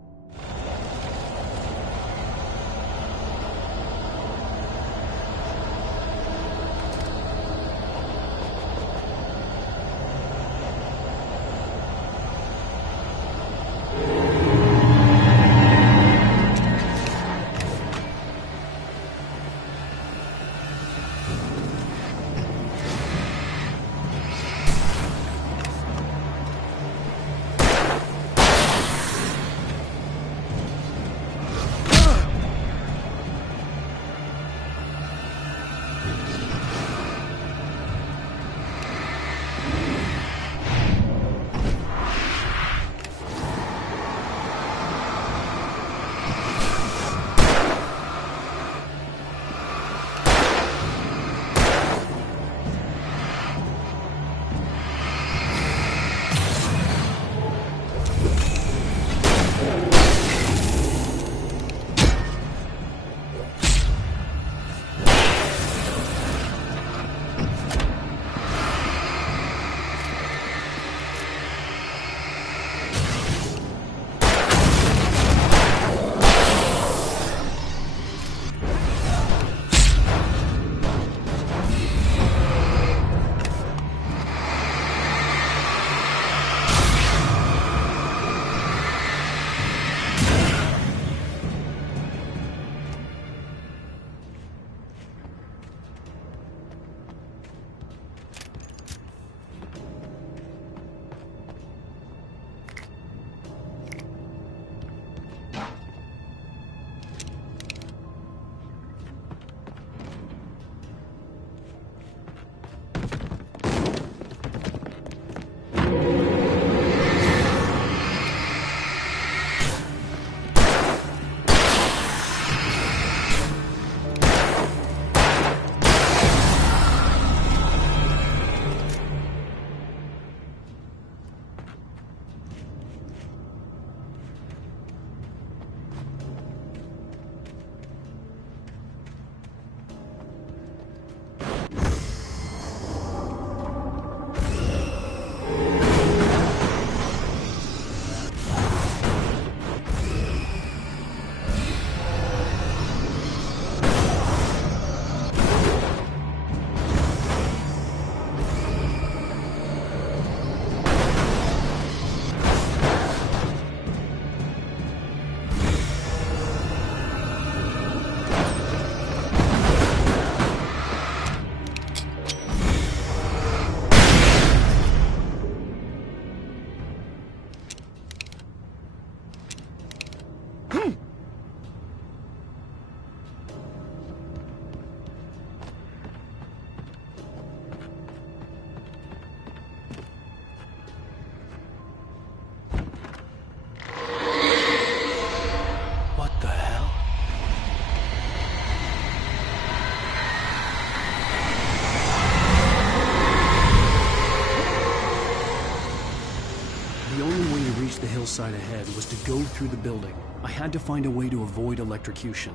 The hillside ahead was to go through the building. I had to find a way to avoid electrocution.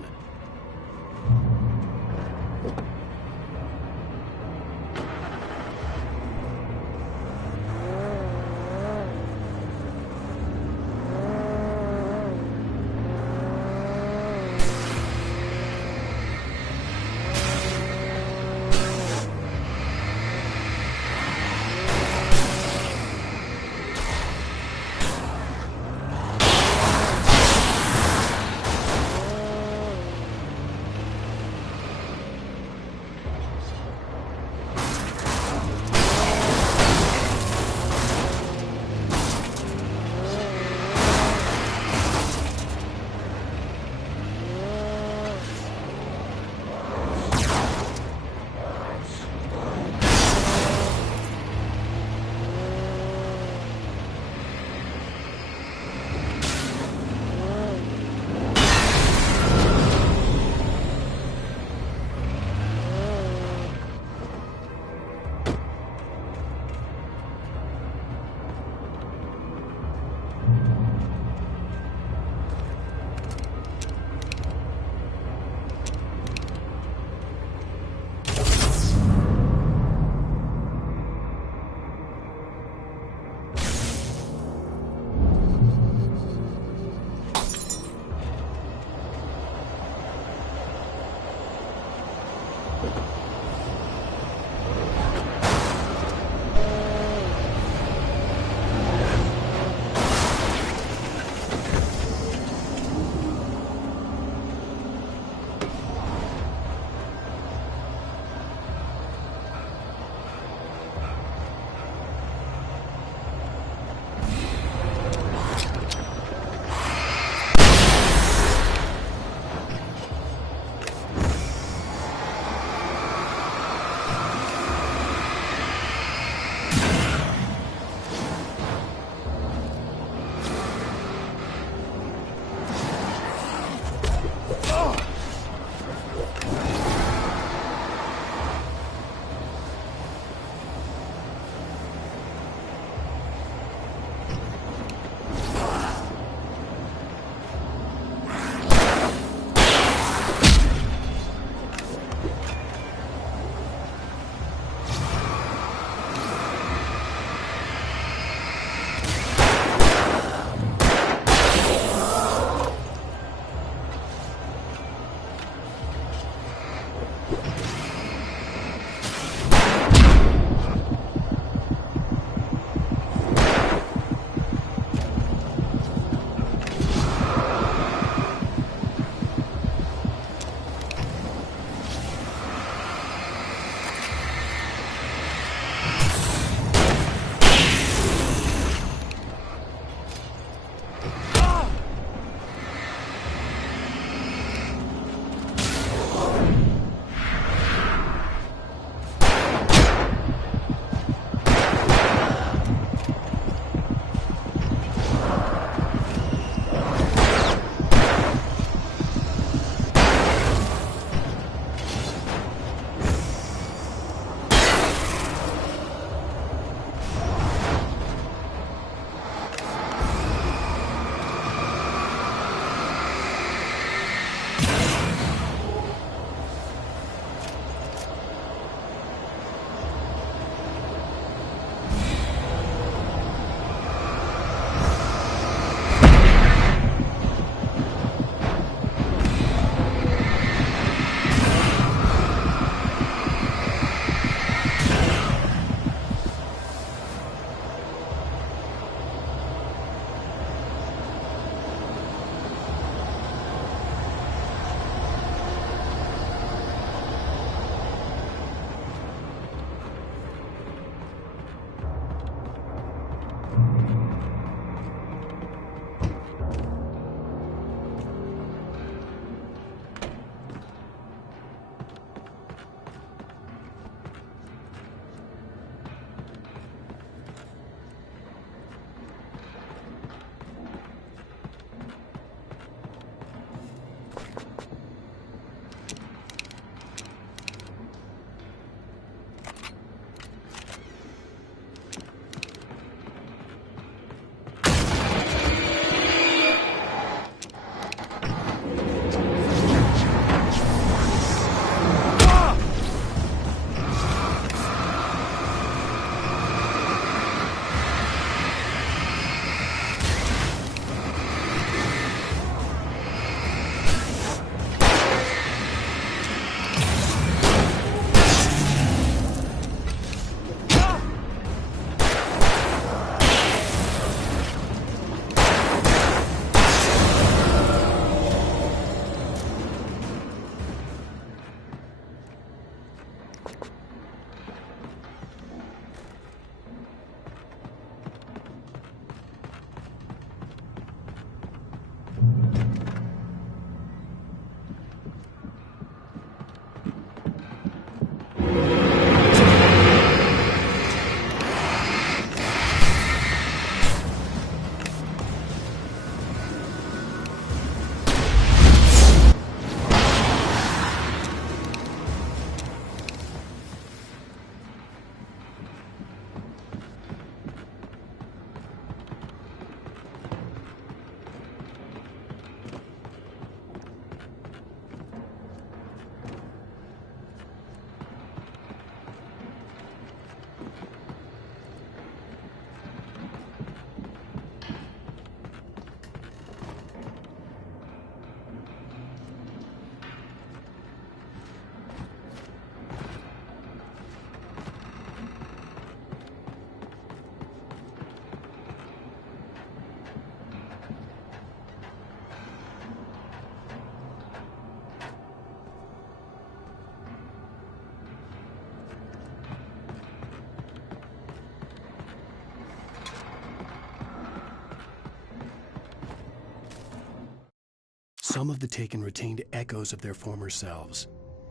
Some of the taken retained echoes of their former selves,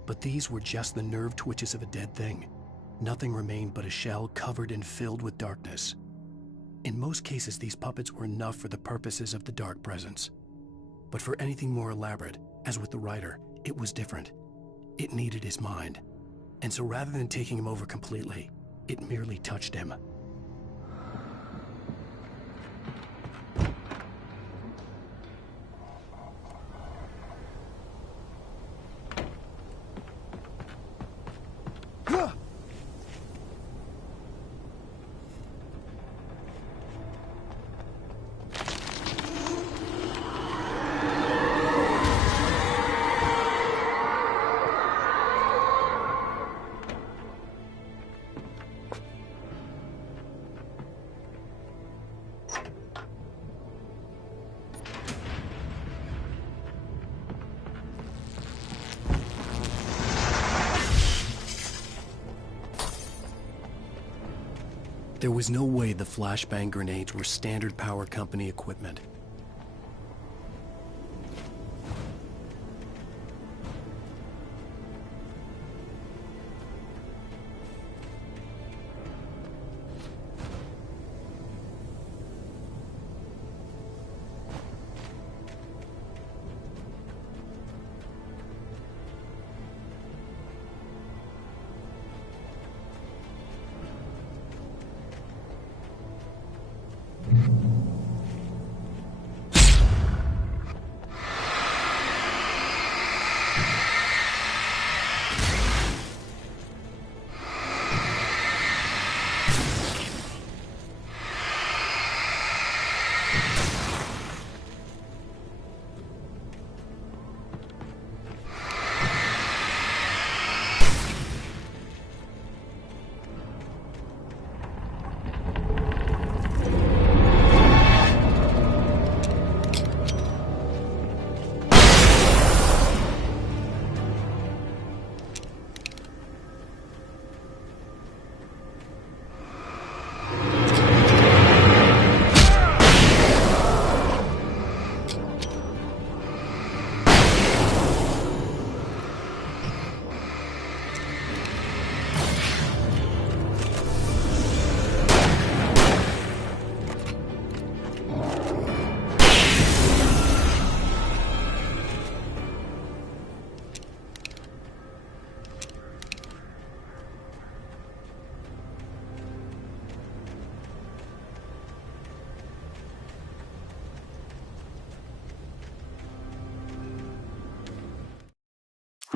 but these were just the nerve twitches of a dead thing. Nothing remained but a shell covered and filled with darkness. In most cases, these puppets were enough for the purposes of the dark presence. But for anything more elaborate, as with the writer, it was different. It needed his mind. And so rather than taking him over completely, it merely touched him. There was no way the flashbang grenades were standard power company equipment.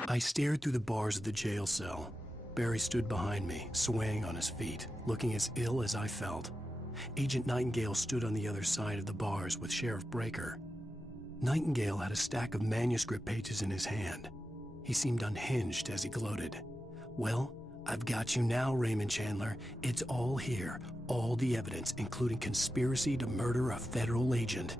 I stared through the bars of the jail cell. Barry stood behind me, swaying on his feet, looking as ill as I felt. Agent Nightingale stood on the other side of the bars with Sheriff Breaker. Nightingale had a stack of manuscript pages in his hand. He seemed unhinged as he gloated. "Well, I've got you now, Raymond Chandler. It's all here. All the evidence, including conspiracy to murder a federal agent."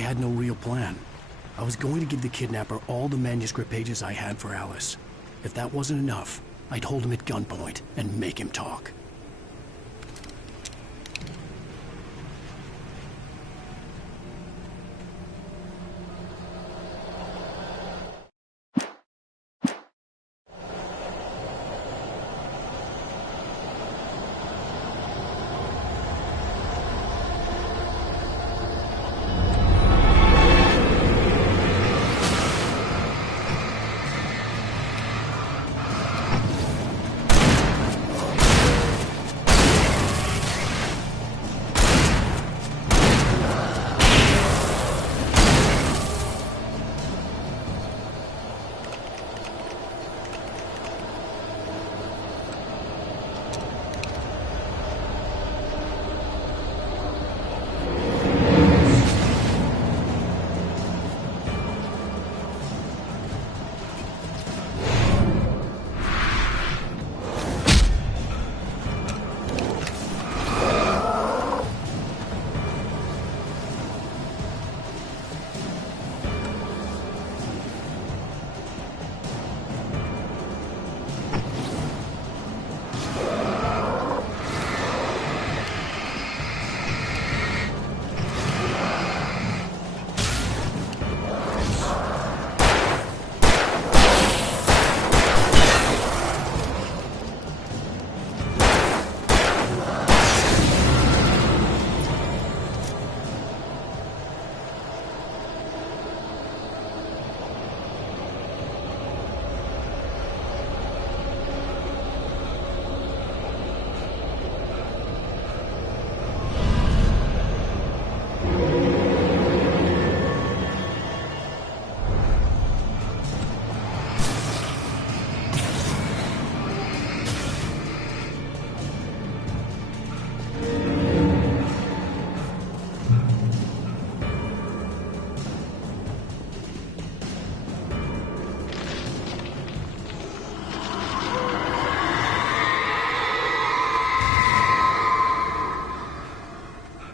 I had no real plan. I was going to give the kidnapper all the manuscript pages I had for Alice. If that wasn't enough, I'd hold him at gunpoint and make him talk.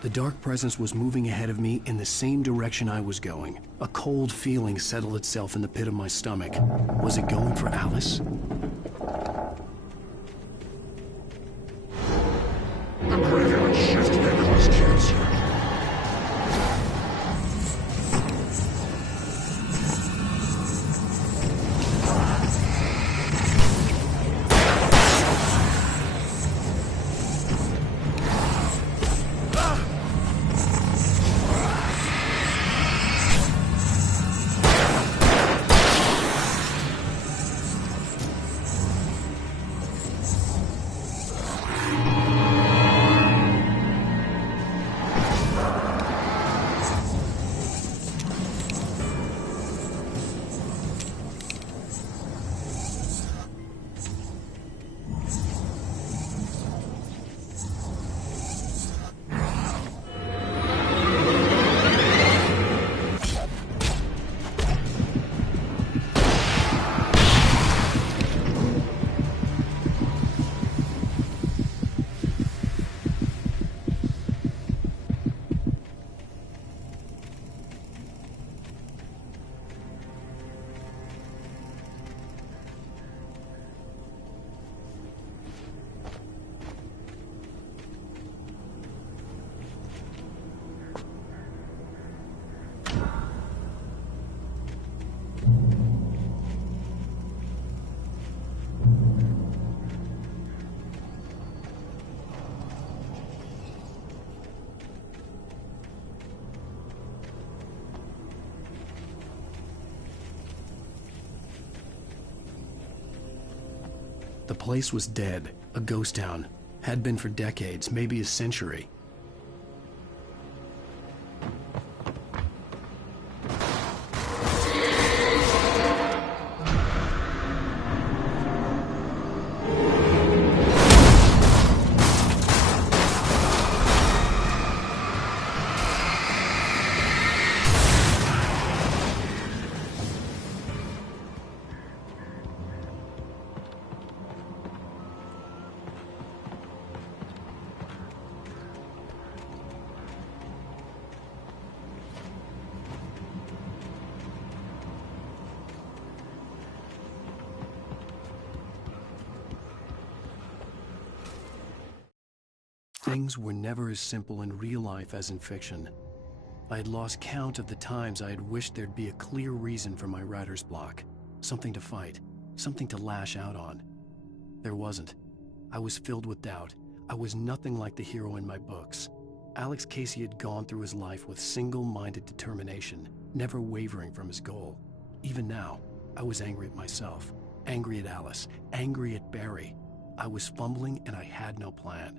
The dark presence was moving ahead of me in the same direction I was going. A cold feeling settled itself in the pit of my stomach. Was it going for Alice? The graveyard shift may cause cancer. The place was dead, a ghost town. Had been for decades, maybe a century. Things were never as simple in real life as in fiction. I had lost count of the times I had wished there'd be a clear reason for my writer's block. Something to fight, something to lash out on. There wasn't. I was filled with doubt. I was nothing like the hero in my books. Alex Casey had gone through his life with single-minded determination, never wavering from his goal. Even now, I was angry at myself, angry at Alice, angry at Barry. I was fumbling and I had no plan.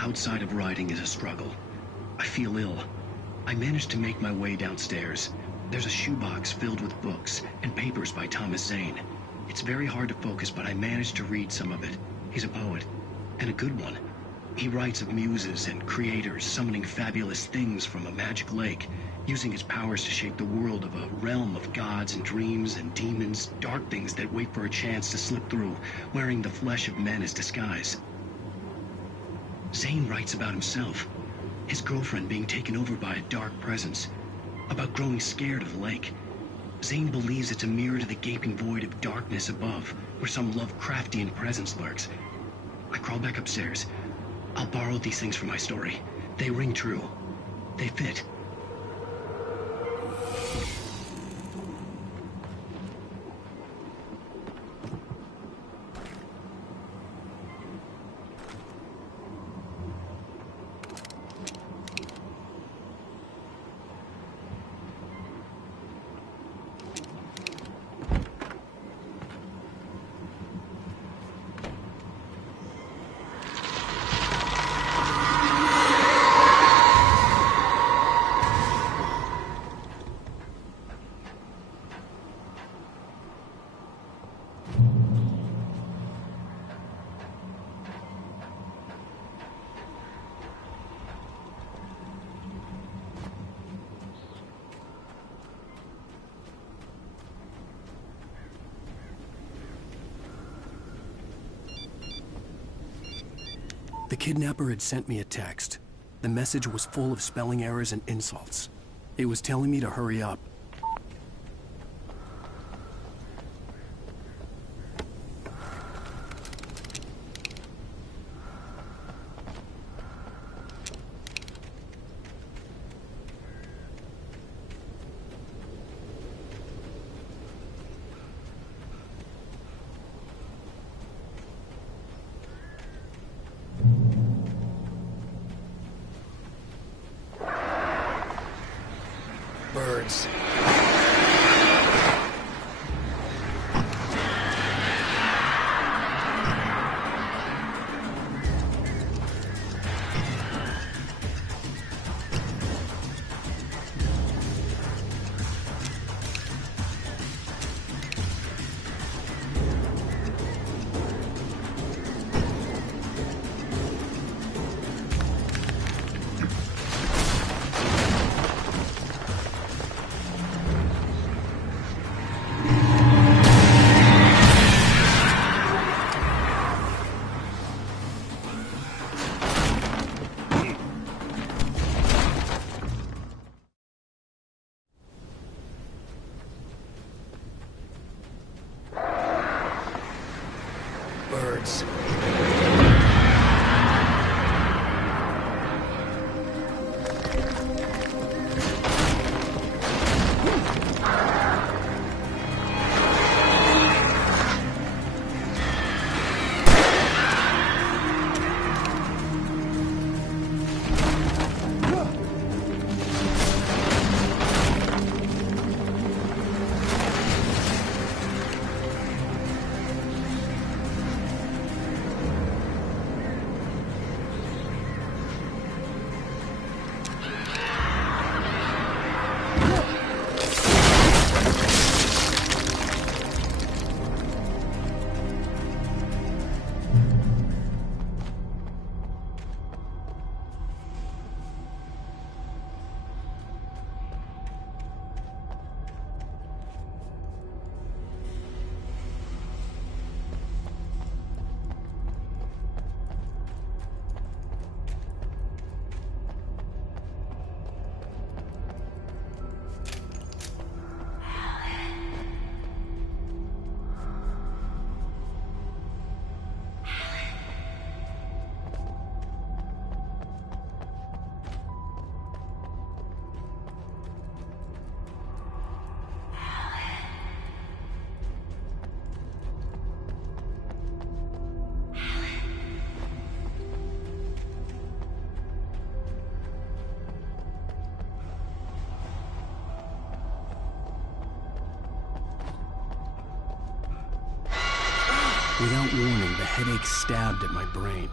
outside of writing is a struggle. I feel ill. I managed to make my way downstairs. There's a shoebox filled with books and papers by Thomas Zane. It's very hard to focus, but I managed to read some of it. He's a poet, and a good one. He writes of muses and creators summoning fabulous things from a magic lake, using his powers to shape the world of a realm of gods and dreams and demons, dark things that wait for a chance to slip through, wearing the flesh of men as disguise. Zane writes about himself, his girlfriend being taken over by a dark presence, about growing scared of the lake. Zane believes it's a mirror to the gaping void of darkness above, where some Lovecraftian presence lurks. I crawl back upstairs. I'll borrow these things for my story. They ring true. They fit. The kidnapper had sent me a text. The message was full of spelling errors and insults. It was telling me to hurry up. Birds. Birds. Without warning, the headache stabbed at my brain.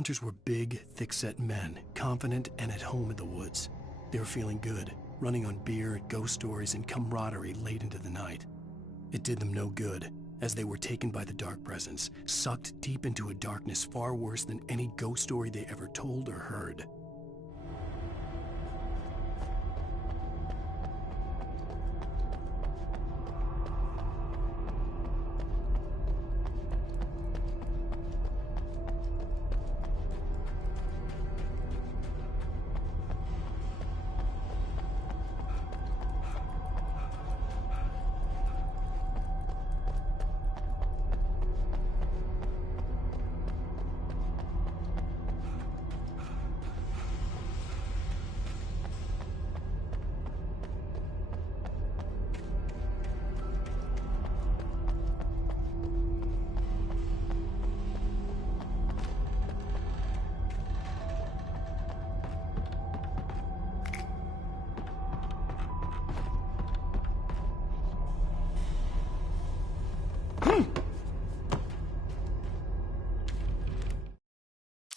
hunters were big, thick-set men, confident and at home in the woods. They were feeling good, running on beer, ghost stories, and camaraderie late into the night. It did them no good, as they were taken by the dark presence, sucked deep into a darkness far worse than any ghost story they ever told or heard.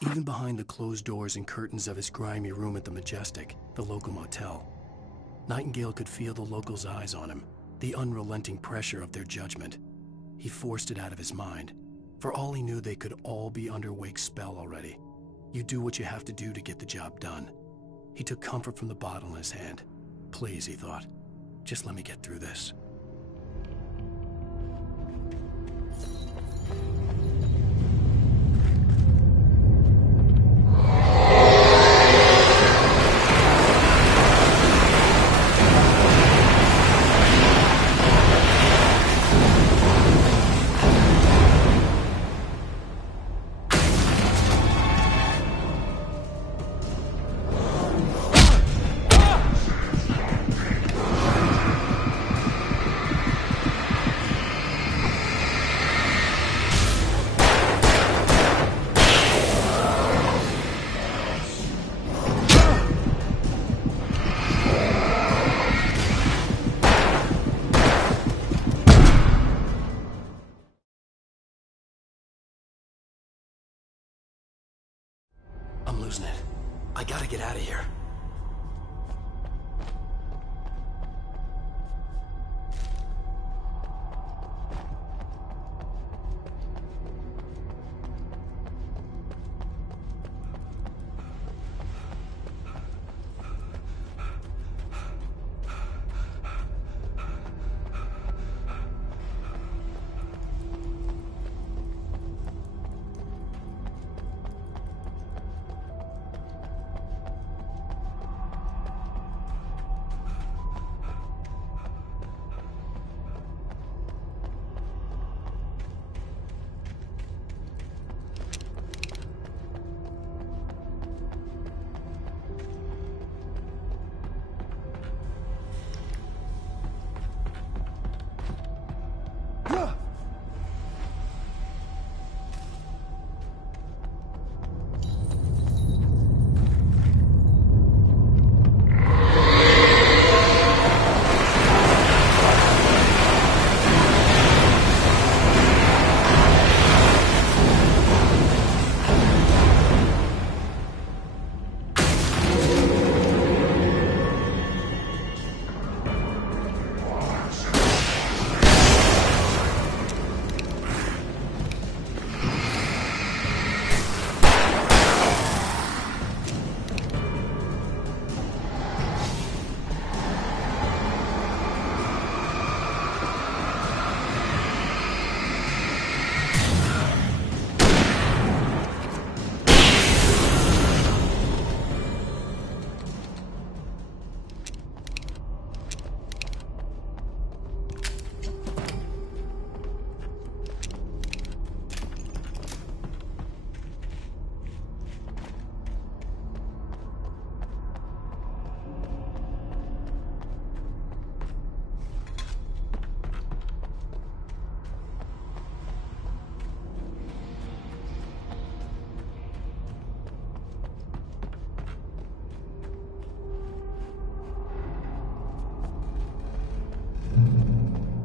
Even behind the closed doors and curtains of his grimy room at the Majestic, the local motel, Nightingale could feel the locals' eyes on him, the unrelenting pressure of their judgment. He forced it out of his mind. For all he knew, they could all be under Wake's spell already. You do what you have to do to get the job done. He took comfort from the bottle in his hand. Please, he thought, just let me get through this. I'm losing it. I gotta get out of here.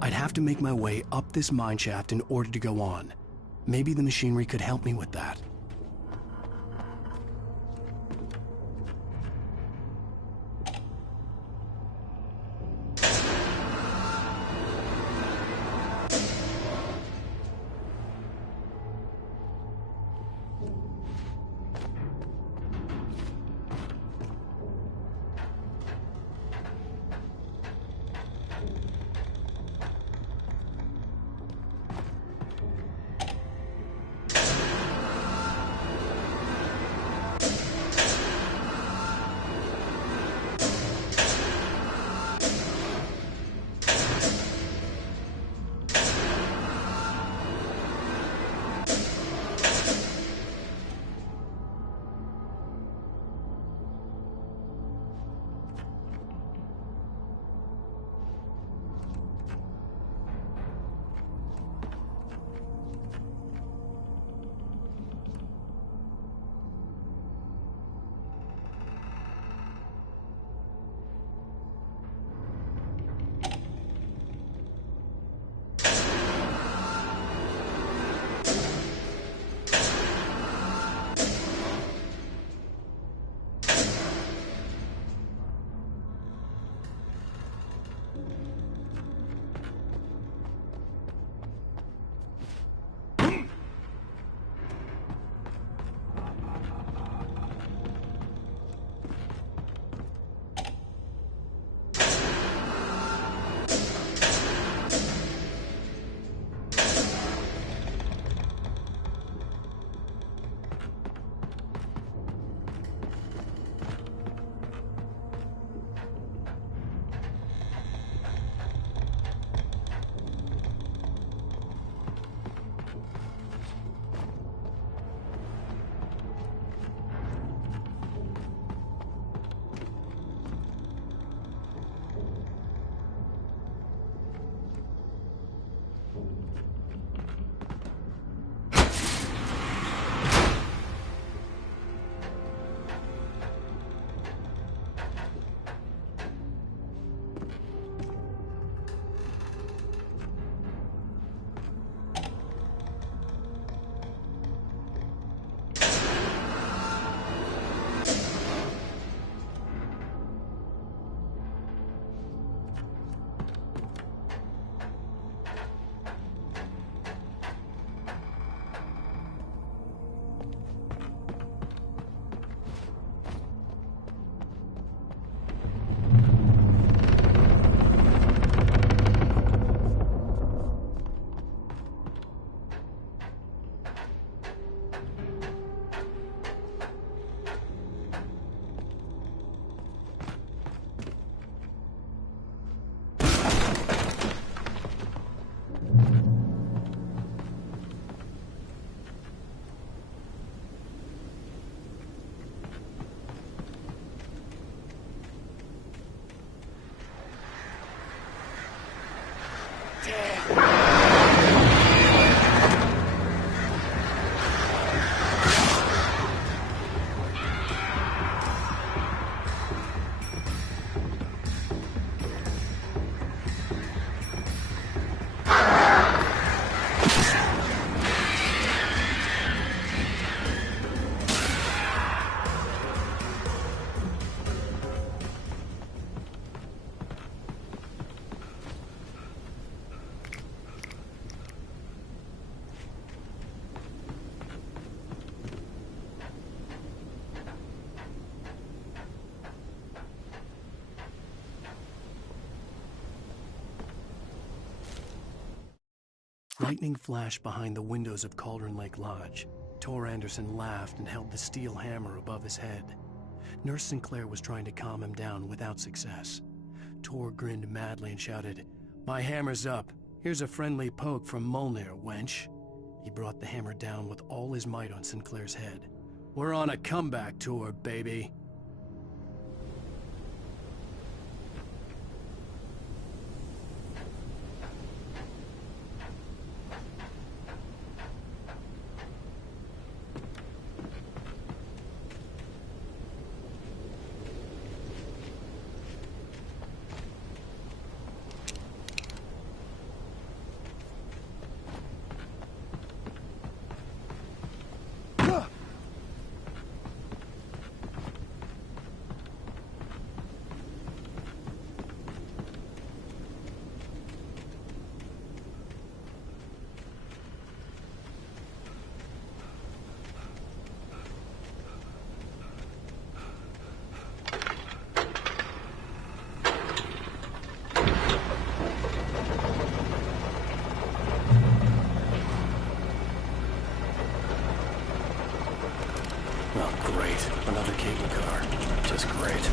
I'd have to make my way up this mine shaft in order to go on. Maybe the machinery could help me with that. Lightning flashed behind the windows of Cauldron Lake Lodge. Tor Anderson laughed and held the steel hammer above his head. Nurse Sinclair was trying to calm him down without success. Tor grinned madly and shouted, "My hammer's up. Here's a friendly poke from Molnir, wench." He brought the hammer down with all his might on Sinclair's head. "We're on a comeback tour, baby." Another cable car. Just great.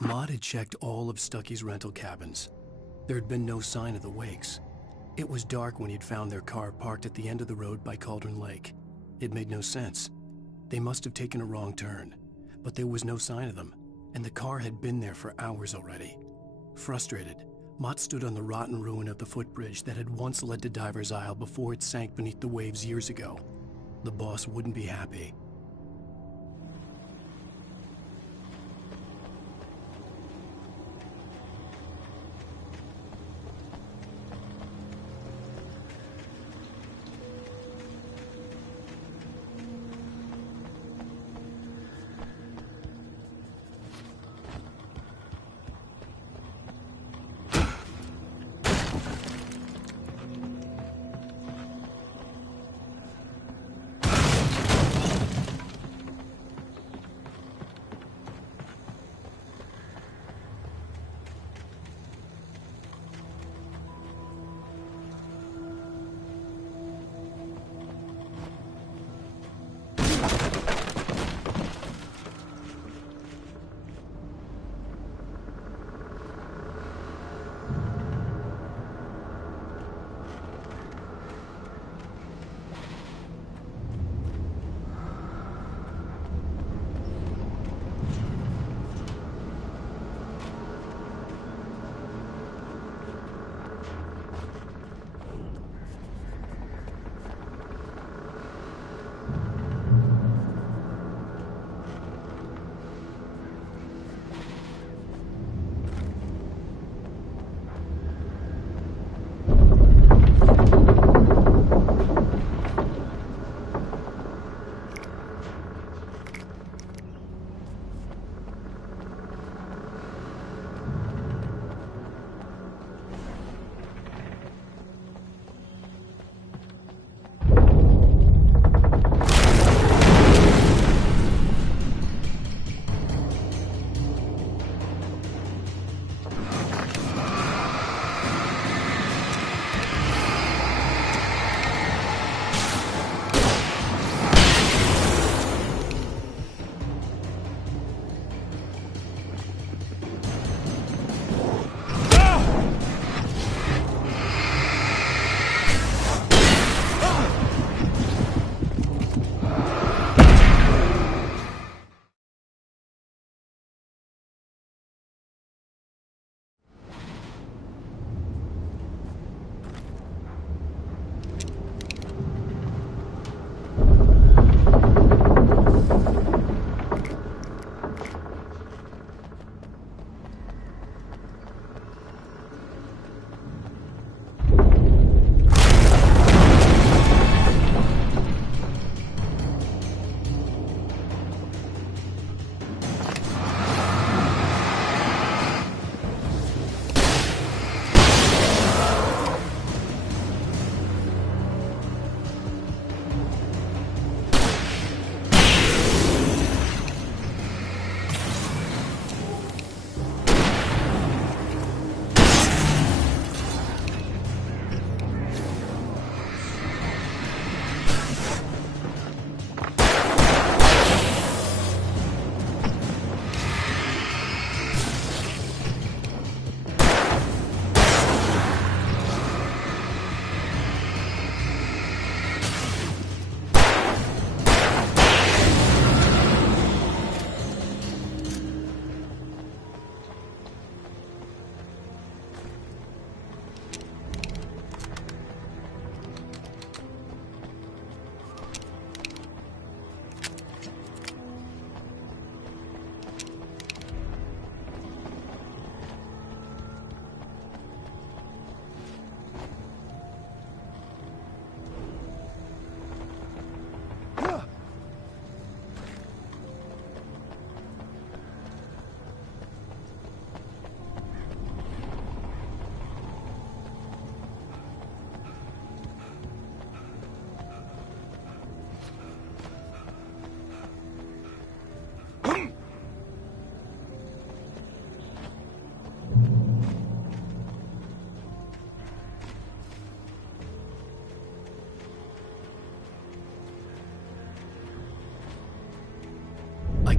Maud had checked all of Stucky's rental cabins. There had been no sign of the Wakes. It was dark when he'd found their car parked at the end of the road by Cauldron Lake. It made no sense. They must have taken a wrong turn, but there was no sign of them, and the car had been there for hours already. Frustrated, Mott stood on the rotten ruin of the footbridge that had once led to Diver's Isle before it sank beneath the waves years ago. The boss wouldn't be happy.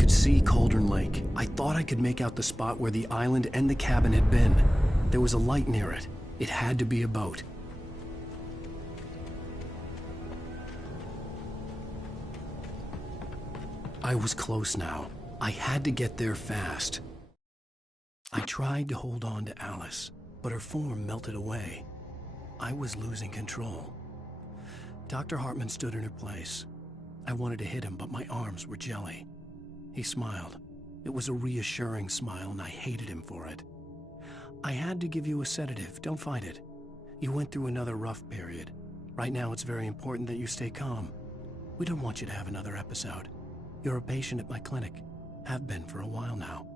could see Cauldron Lake. I thought I could make out the spot where the island and the cabin had been. There was a light near it. It had to be a boat. I was close now. I had to get there fast. I tried to hold on to Alice, but her form melted away. I was losing control. Dr. Hartman stood in her place. I wanted to hit him, but my arms were jelly. He smiled. It was a reassuring smile, and I hated him for it. I had to give you a sedative. Don't fight it. You went through another rough period. Right now, it's very important that you stay calm. We don't want you to have another episode. You're a patient at my clinic. Have been for a while now.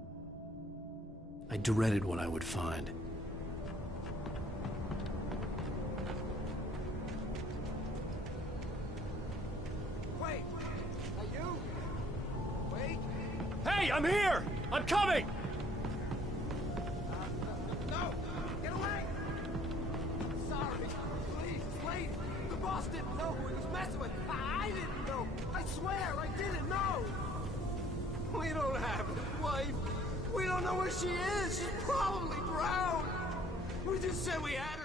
I dreaded what I would find. Wait! Are you? Wait! Hey, I'm here! I'm coming! No! Get away! Sorry. Please, lady. The boss didn't know who he was messing with. I didn't know. I swear, I didn't know. We don't have a wife. We don't know where she is. She's probably drowned. We just said we had